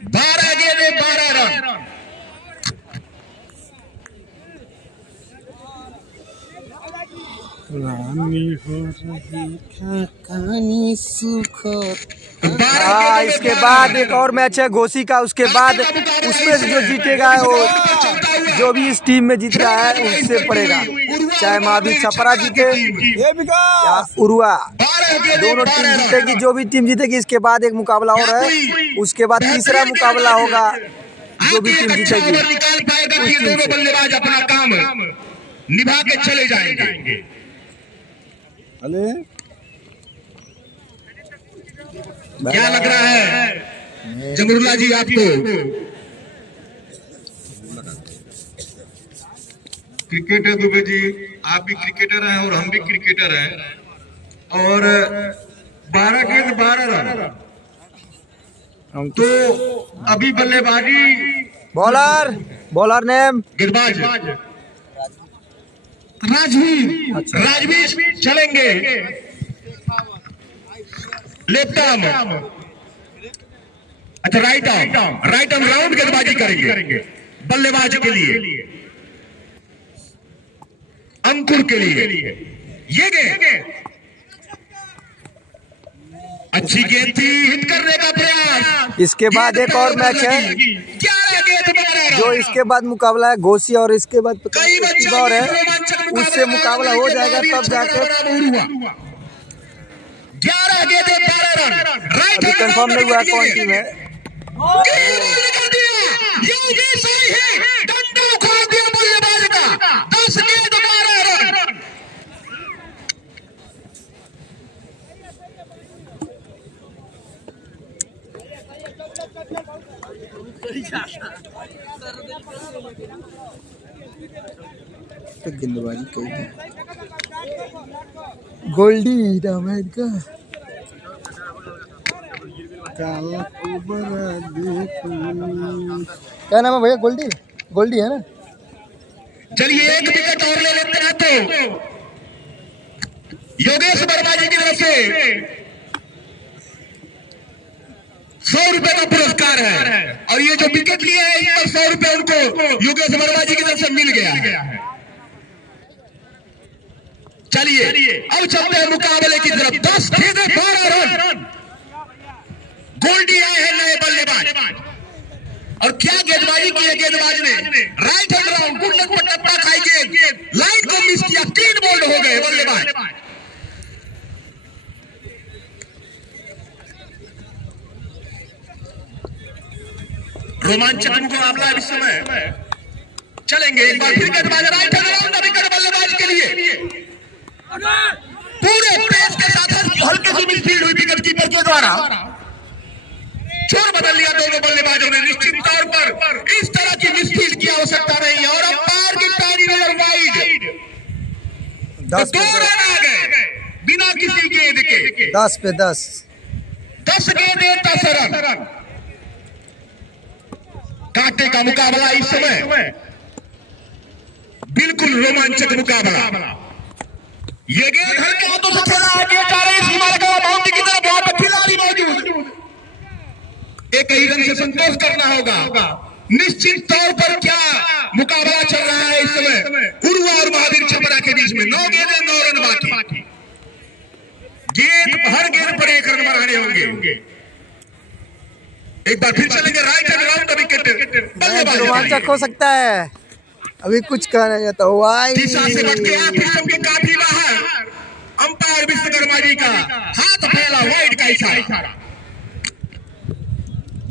12 गेंदे 12 रन। इसके बाद एक और मैच है घोसी का, उसके बाद उसमें से जो जीतेगा वो जो भी इस टीम में जीत रहा है उससे पड़ेगा, चाहे महावीर छपरा जीते या उरुआ, दोनों टीम जीतेगी। जो भी टीम जीतेगी इसके बाद एक मुकाबला और है, उसके बाद तीसरा मुकाबला होगा जो भी टीम जीतेगी उस टीम से। बल्लेबाज अपना काम निभा के चले जाएंगे। क्या लग रहा है जमरुल्ला जी आपको? क्रिकेटर दुबे जी, आप भी क्रिकेटर हैं और हम भी क्रिकेटर हैं, और 12 गेंद 12 रन, तो अभी बल्लेबाजी बॉलर नेम गेंदबाज राजवीर चलेंगे। लेफ्ट आर्म, अच्छा राइट आर्म राउंड गेंदबाजी करेंगे बल्लेबाज के लिए, अंकुर के लिए। ये गेंद अच्छी गेंद थी, हिट करने का प्रयास। इसके बाद एक और मैच है 11 गेंद जो इसके बाद मुकाबला है घोसी, और इसके बाद और है उससे मुकाबला हो जाएगा तब जाकर 11 गेंदे 12 रन। अभी कंफर्म नहीं हुआ कौन टीम है। ये सही है, डंडा उखाड़ दिया बल्लेबाज का। 10 गेंद 12 रन। गेंदबाजी कही गोल्डी डामेज का क्या नाम है भैया? गोल्डी है ना? चलिए एक विकेट और ले लेते हैं तो योगेश वर्मा जी की तरफ से 100 रुपए का पुरस्कार है, और ये जो विकेट लिए हैं इस पर 100 रुपए उनको योगेश वर्मा जी की तरफ से मिल गया है। चलिए अब चलते हैं मुकाबले की तरफ। 10 गेंदे 12 रन। गोल्डी आए हैं नए बल्लेबाज, और क्या गेंदबाजी की है गेंदबाज ने। राइट हैंड राउंड, गुड पर टप्पा खाई गेंद, लाइन को मिस किया, 3 बोल्ड हो गए बल्लेबाज। रोमांचक मुकाबला इस समय चलेंगे। एक बार फिर गेंदबाज राइट हैंड राउंड, विकेट बल्लेबाज के लिए पूरे पेस के साथ हल्के से मिसफील्ड हुई विकेट कीपर के द्वारा। छोर बदल लिया दोनों बल्लेबाजों ने। निश्चित तौर पर इस तरह की मिसफील्ड की आवश्यकता नहीं है, और अंपायर की टारी नजर वाइड। 2 रन आ गए बिना किसी गेंद के। 10 पे 10 गेंदे 10 रन। कांटे का मुकाबला इस समय, बिल्कुल रोमांचक मुकाबला। ये गेंद हल्के हाथों से खेला है, बाउंड्री की तरफ, वहां पर खिलाड़ी मौजूद। एक ही रन से संतोष करना होगा। निश्चित तौर पर क्या मुकाबला चल रहा है इस समय उरुआ और महावीर छपरा के बीच में। 9 गेंदे 9 रन बाकी। हर गेंद पर 1 रन बनाने होंगे। एक बार फिर चलेंगे राइट हैंड राउंड, विकेट बल्लेबाज। रोमांचक हो सकता है, अभी कुछ कहना जाता हुआ दिशा से बढ़ के सिस्टम के काफी बाहर। अंपायर विश्वकर्मा जी का हाथ फैला, वाइड का इशारा।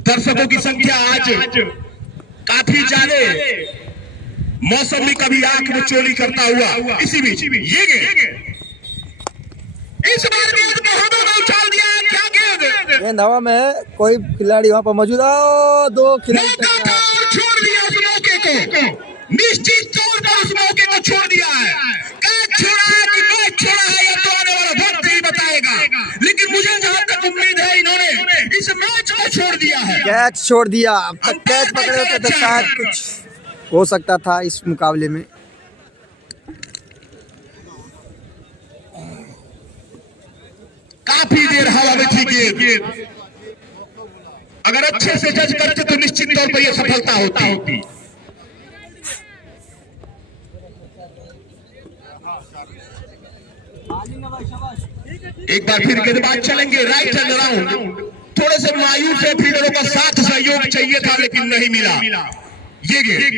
दर्शकों की संख्या आज काफी ज्यादा, मौसम भी कभी आंख में चोली करता हुआ। इसी बीच ये गेंद, इस बार गेंद मोहम्मद ने उछाल दिया। क्या गेंद, गेंद हवा में है, कोई खिलाड़ी वहाँ पर मौजूद है। दो खिलाड़ी मौका था और छोड़ दिया उस मौके को, निश्चित तौर पर उस मौके को छोड़ दिया है। कैच छोड़ा है कि मैच छोड़ा है या तो आने वाला वक्त ही बताएगा, लेकिन मुझे जहां तक उम्मीद है इन्होंने इस मैच को छोड़ दिया है। कैच छोड़ दिया। अब तक कैच पकड़े होते तो शायद कुछ हो सकता था इस मुकाबले में। काफी देर हवा में थी गेंद, अगर अच्छे से जज करते तो निश्चित तौर पर यह सफलता होती। एक बार फिर गेंदबाज चलेंगे राइट एंड राउंड। थोड़े से मायूस है, फील्डरों का साथ सहयोग चाहिए था लेकिन नहीं मिला। ये गेंद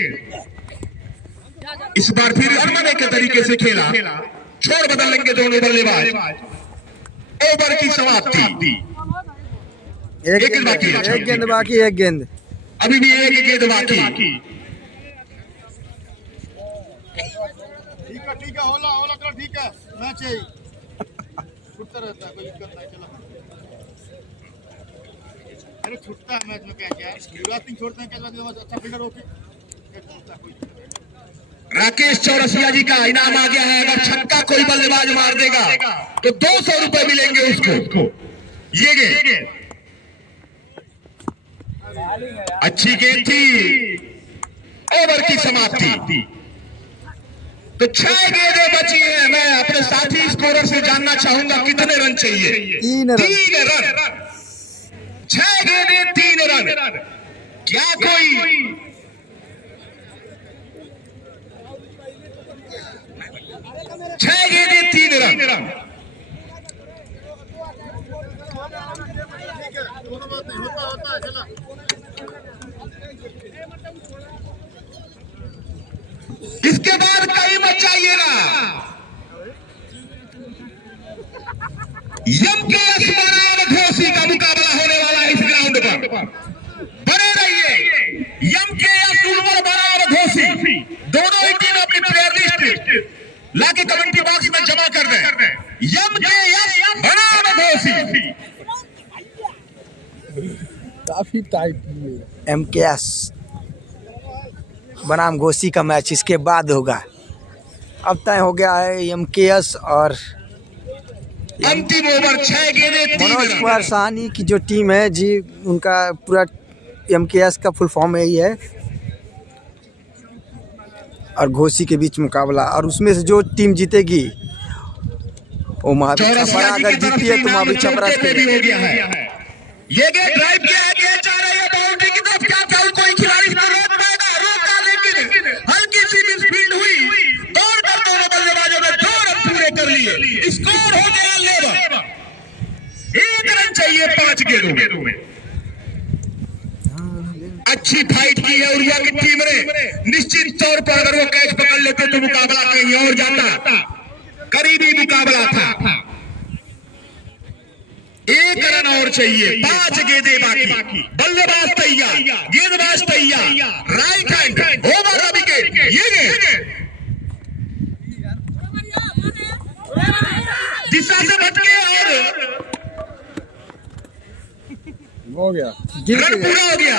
इस बार फिर अरमाने के तरीके से खेला, छोड़ बदल लेंगे दोनों बल्लेबाज। ओवर की समाप्ति। एक गेंद बाकी, एक गेंद अभी भी एक गेंद बाकी। ठीक है, होला करो, ठीक है, मैच है, छूटता रहता है, कोई दिक्कत नहीं। चलो, अरे छूटता है मैच में, क्या है, युवराज सिंह छोड़ते हैं, क्या अच्छा फील्डर होके। राकेश चौरसिया जी का इनाम आ गया है। अगर छक्का कोई बल्लेबाज मार देगा तो 200 रुपए मिलेंगे उसको। ये गेंद अच्छी गेंद थी, ओवर की समाप्ति। तो 6 गेंदें बची हैं। मैं अपने साथी स्कोरर से जानना चाहूंगा कितने रन चाहिए? 3 रन। 6 गेंदें 3 रन। क्या कोई 6 गेंदें 3 रन। इसके बाद कहीं मत जाइएगा। एमकेएस बनाम घोसी का मुकाबला होने वाला है इस ग्राउंड पर। बने रहिए। एमकेएस बनाम घोसी, दोनों ही टीम अपनी प्लेयर लिस्ट लाके कमेंट्री बॉक्स में जमा कर दें। एमकेएस बनाम घोसी। काफी टाइट। एमकेएस बनाम घोसी का मैच इसके बाद होगा। अब तय हो गया है एमकेएस और अंतिम ओवर। 6 गेंदें 3 मनोज रन। कुमार साहनी की जो टीम है जी, उनका पूरा एमकेएस का फुल फॉर्म यही है और घोसी के बीच मुकाबला। और उसमें से जो टीम जीतेगी वो महावीर छपरा, अगर जीती है तो महावीर छपरा भी हो गया है। ये गेंद ड्राइव किया है, गेंद जा रही है बाउंड्री की तरफ। क्या क्या कोई खिलाड़ी इसको रोक पाएगा? रोका, लेकिन हल्की सी मिसफील्ड हुई। दौड़कर दोनों बल्लेबाजों ने 2 रन पूरे कर लिए। स्कोर हो गया लेवल। 1 रन चाहिए 5 गेंदों में। अच्छी फाइट की है उड़िया की टीम ने। निश्चित तौर पर अगर वो कैच पकड़ लेते तो मुकाबला कहीं और जाता। करीबी मुकाबला था। 1 रन और चाहिए, 5 गेंदें बाकी। बल्लेबाज तैयार, गेंदबाज तैयार। Right hand over the wicket. ये गेंद दिशा से भटके और हो गया। रन पूरा हो गया।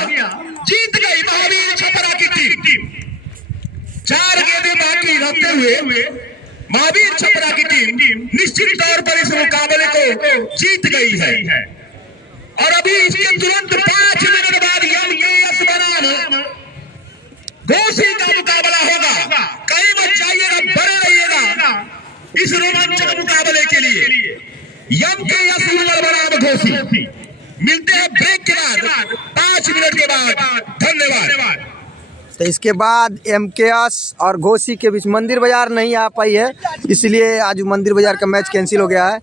जीत गई महावीर छपरा की टीम। 4 गेंदें बाकी रखते हुए महावीर छपरा की टीम निश्चित तौर पर इस मुकाबले को जीत गई है। और अभी इसके तुरंत 5 मिनट बाद एमकेएस बनाम घोसी का मुकाबला होगा। कहीं मत जाइएगा, बने रहिएगा इस रोमांचक मुकाबले के लिए। एमकेएस बनाम घोसी। मिलते हैं ब्रेक के बाद, 5 मिनट के बाद। धन्यवाद। तो इसके बाद एमकेएस और घोसी के बीच मंदिर बाजार नहीं आ पाई है, इसलिए आज मंदिर बाजार का मैच कैंसिल हो गया है।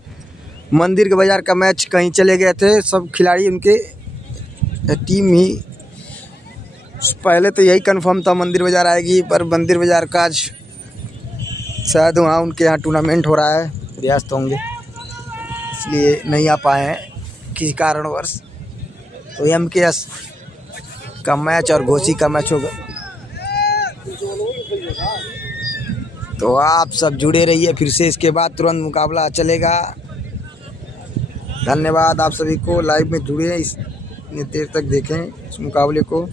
मंदिर के बाजार का मैच कहीं चले गए थे सब खिलाड़ी, उनके टीम ही। पहले तो यही कंफर्म था मंदिर बाजार आएगी, पर मंदिर बाजार का आज शायद वहाँ उनके यहाँ टूर्नामेंट हो रहा है, रियासत होंगे, इसलिए नहीं आ पाए हैं किसी कारणवश। तो एमकेएस का मैच और घोसी का मैच होगा। तो आप सब जुड़े रहिए, फिर से इसके बाद तुरंत मुकाबला चलेगा। धन्यवाद आप सभी को, लाइव में जुड़े इतनी देर तक देखें इस मुकाबले को।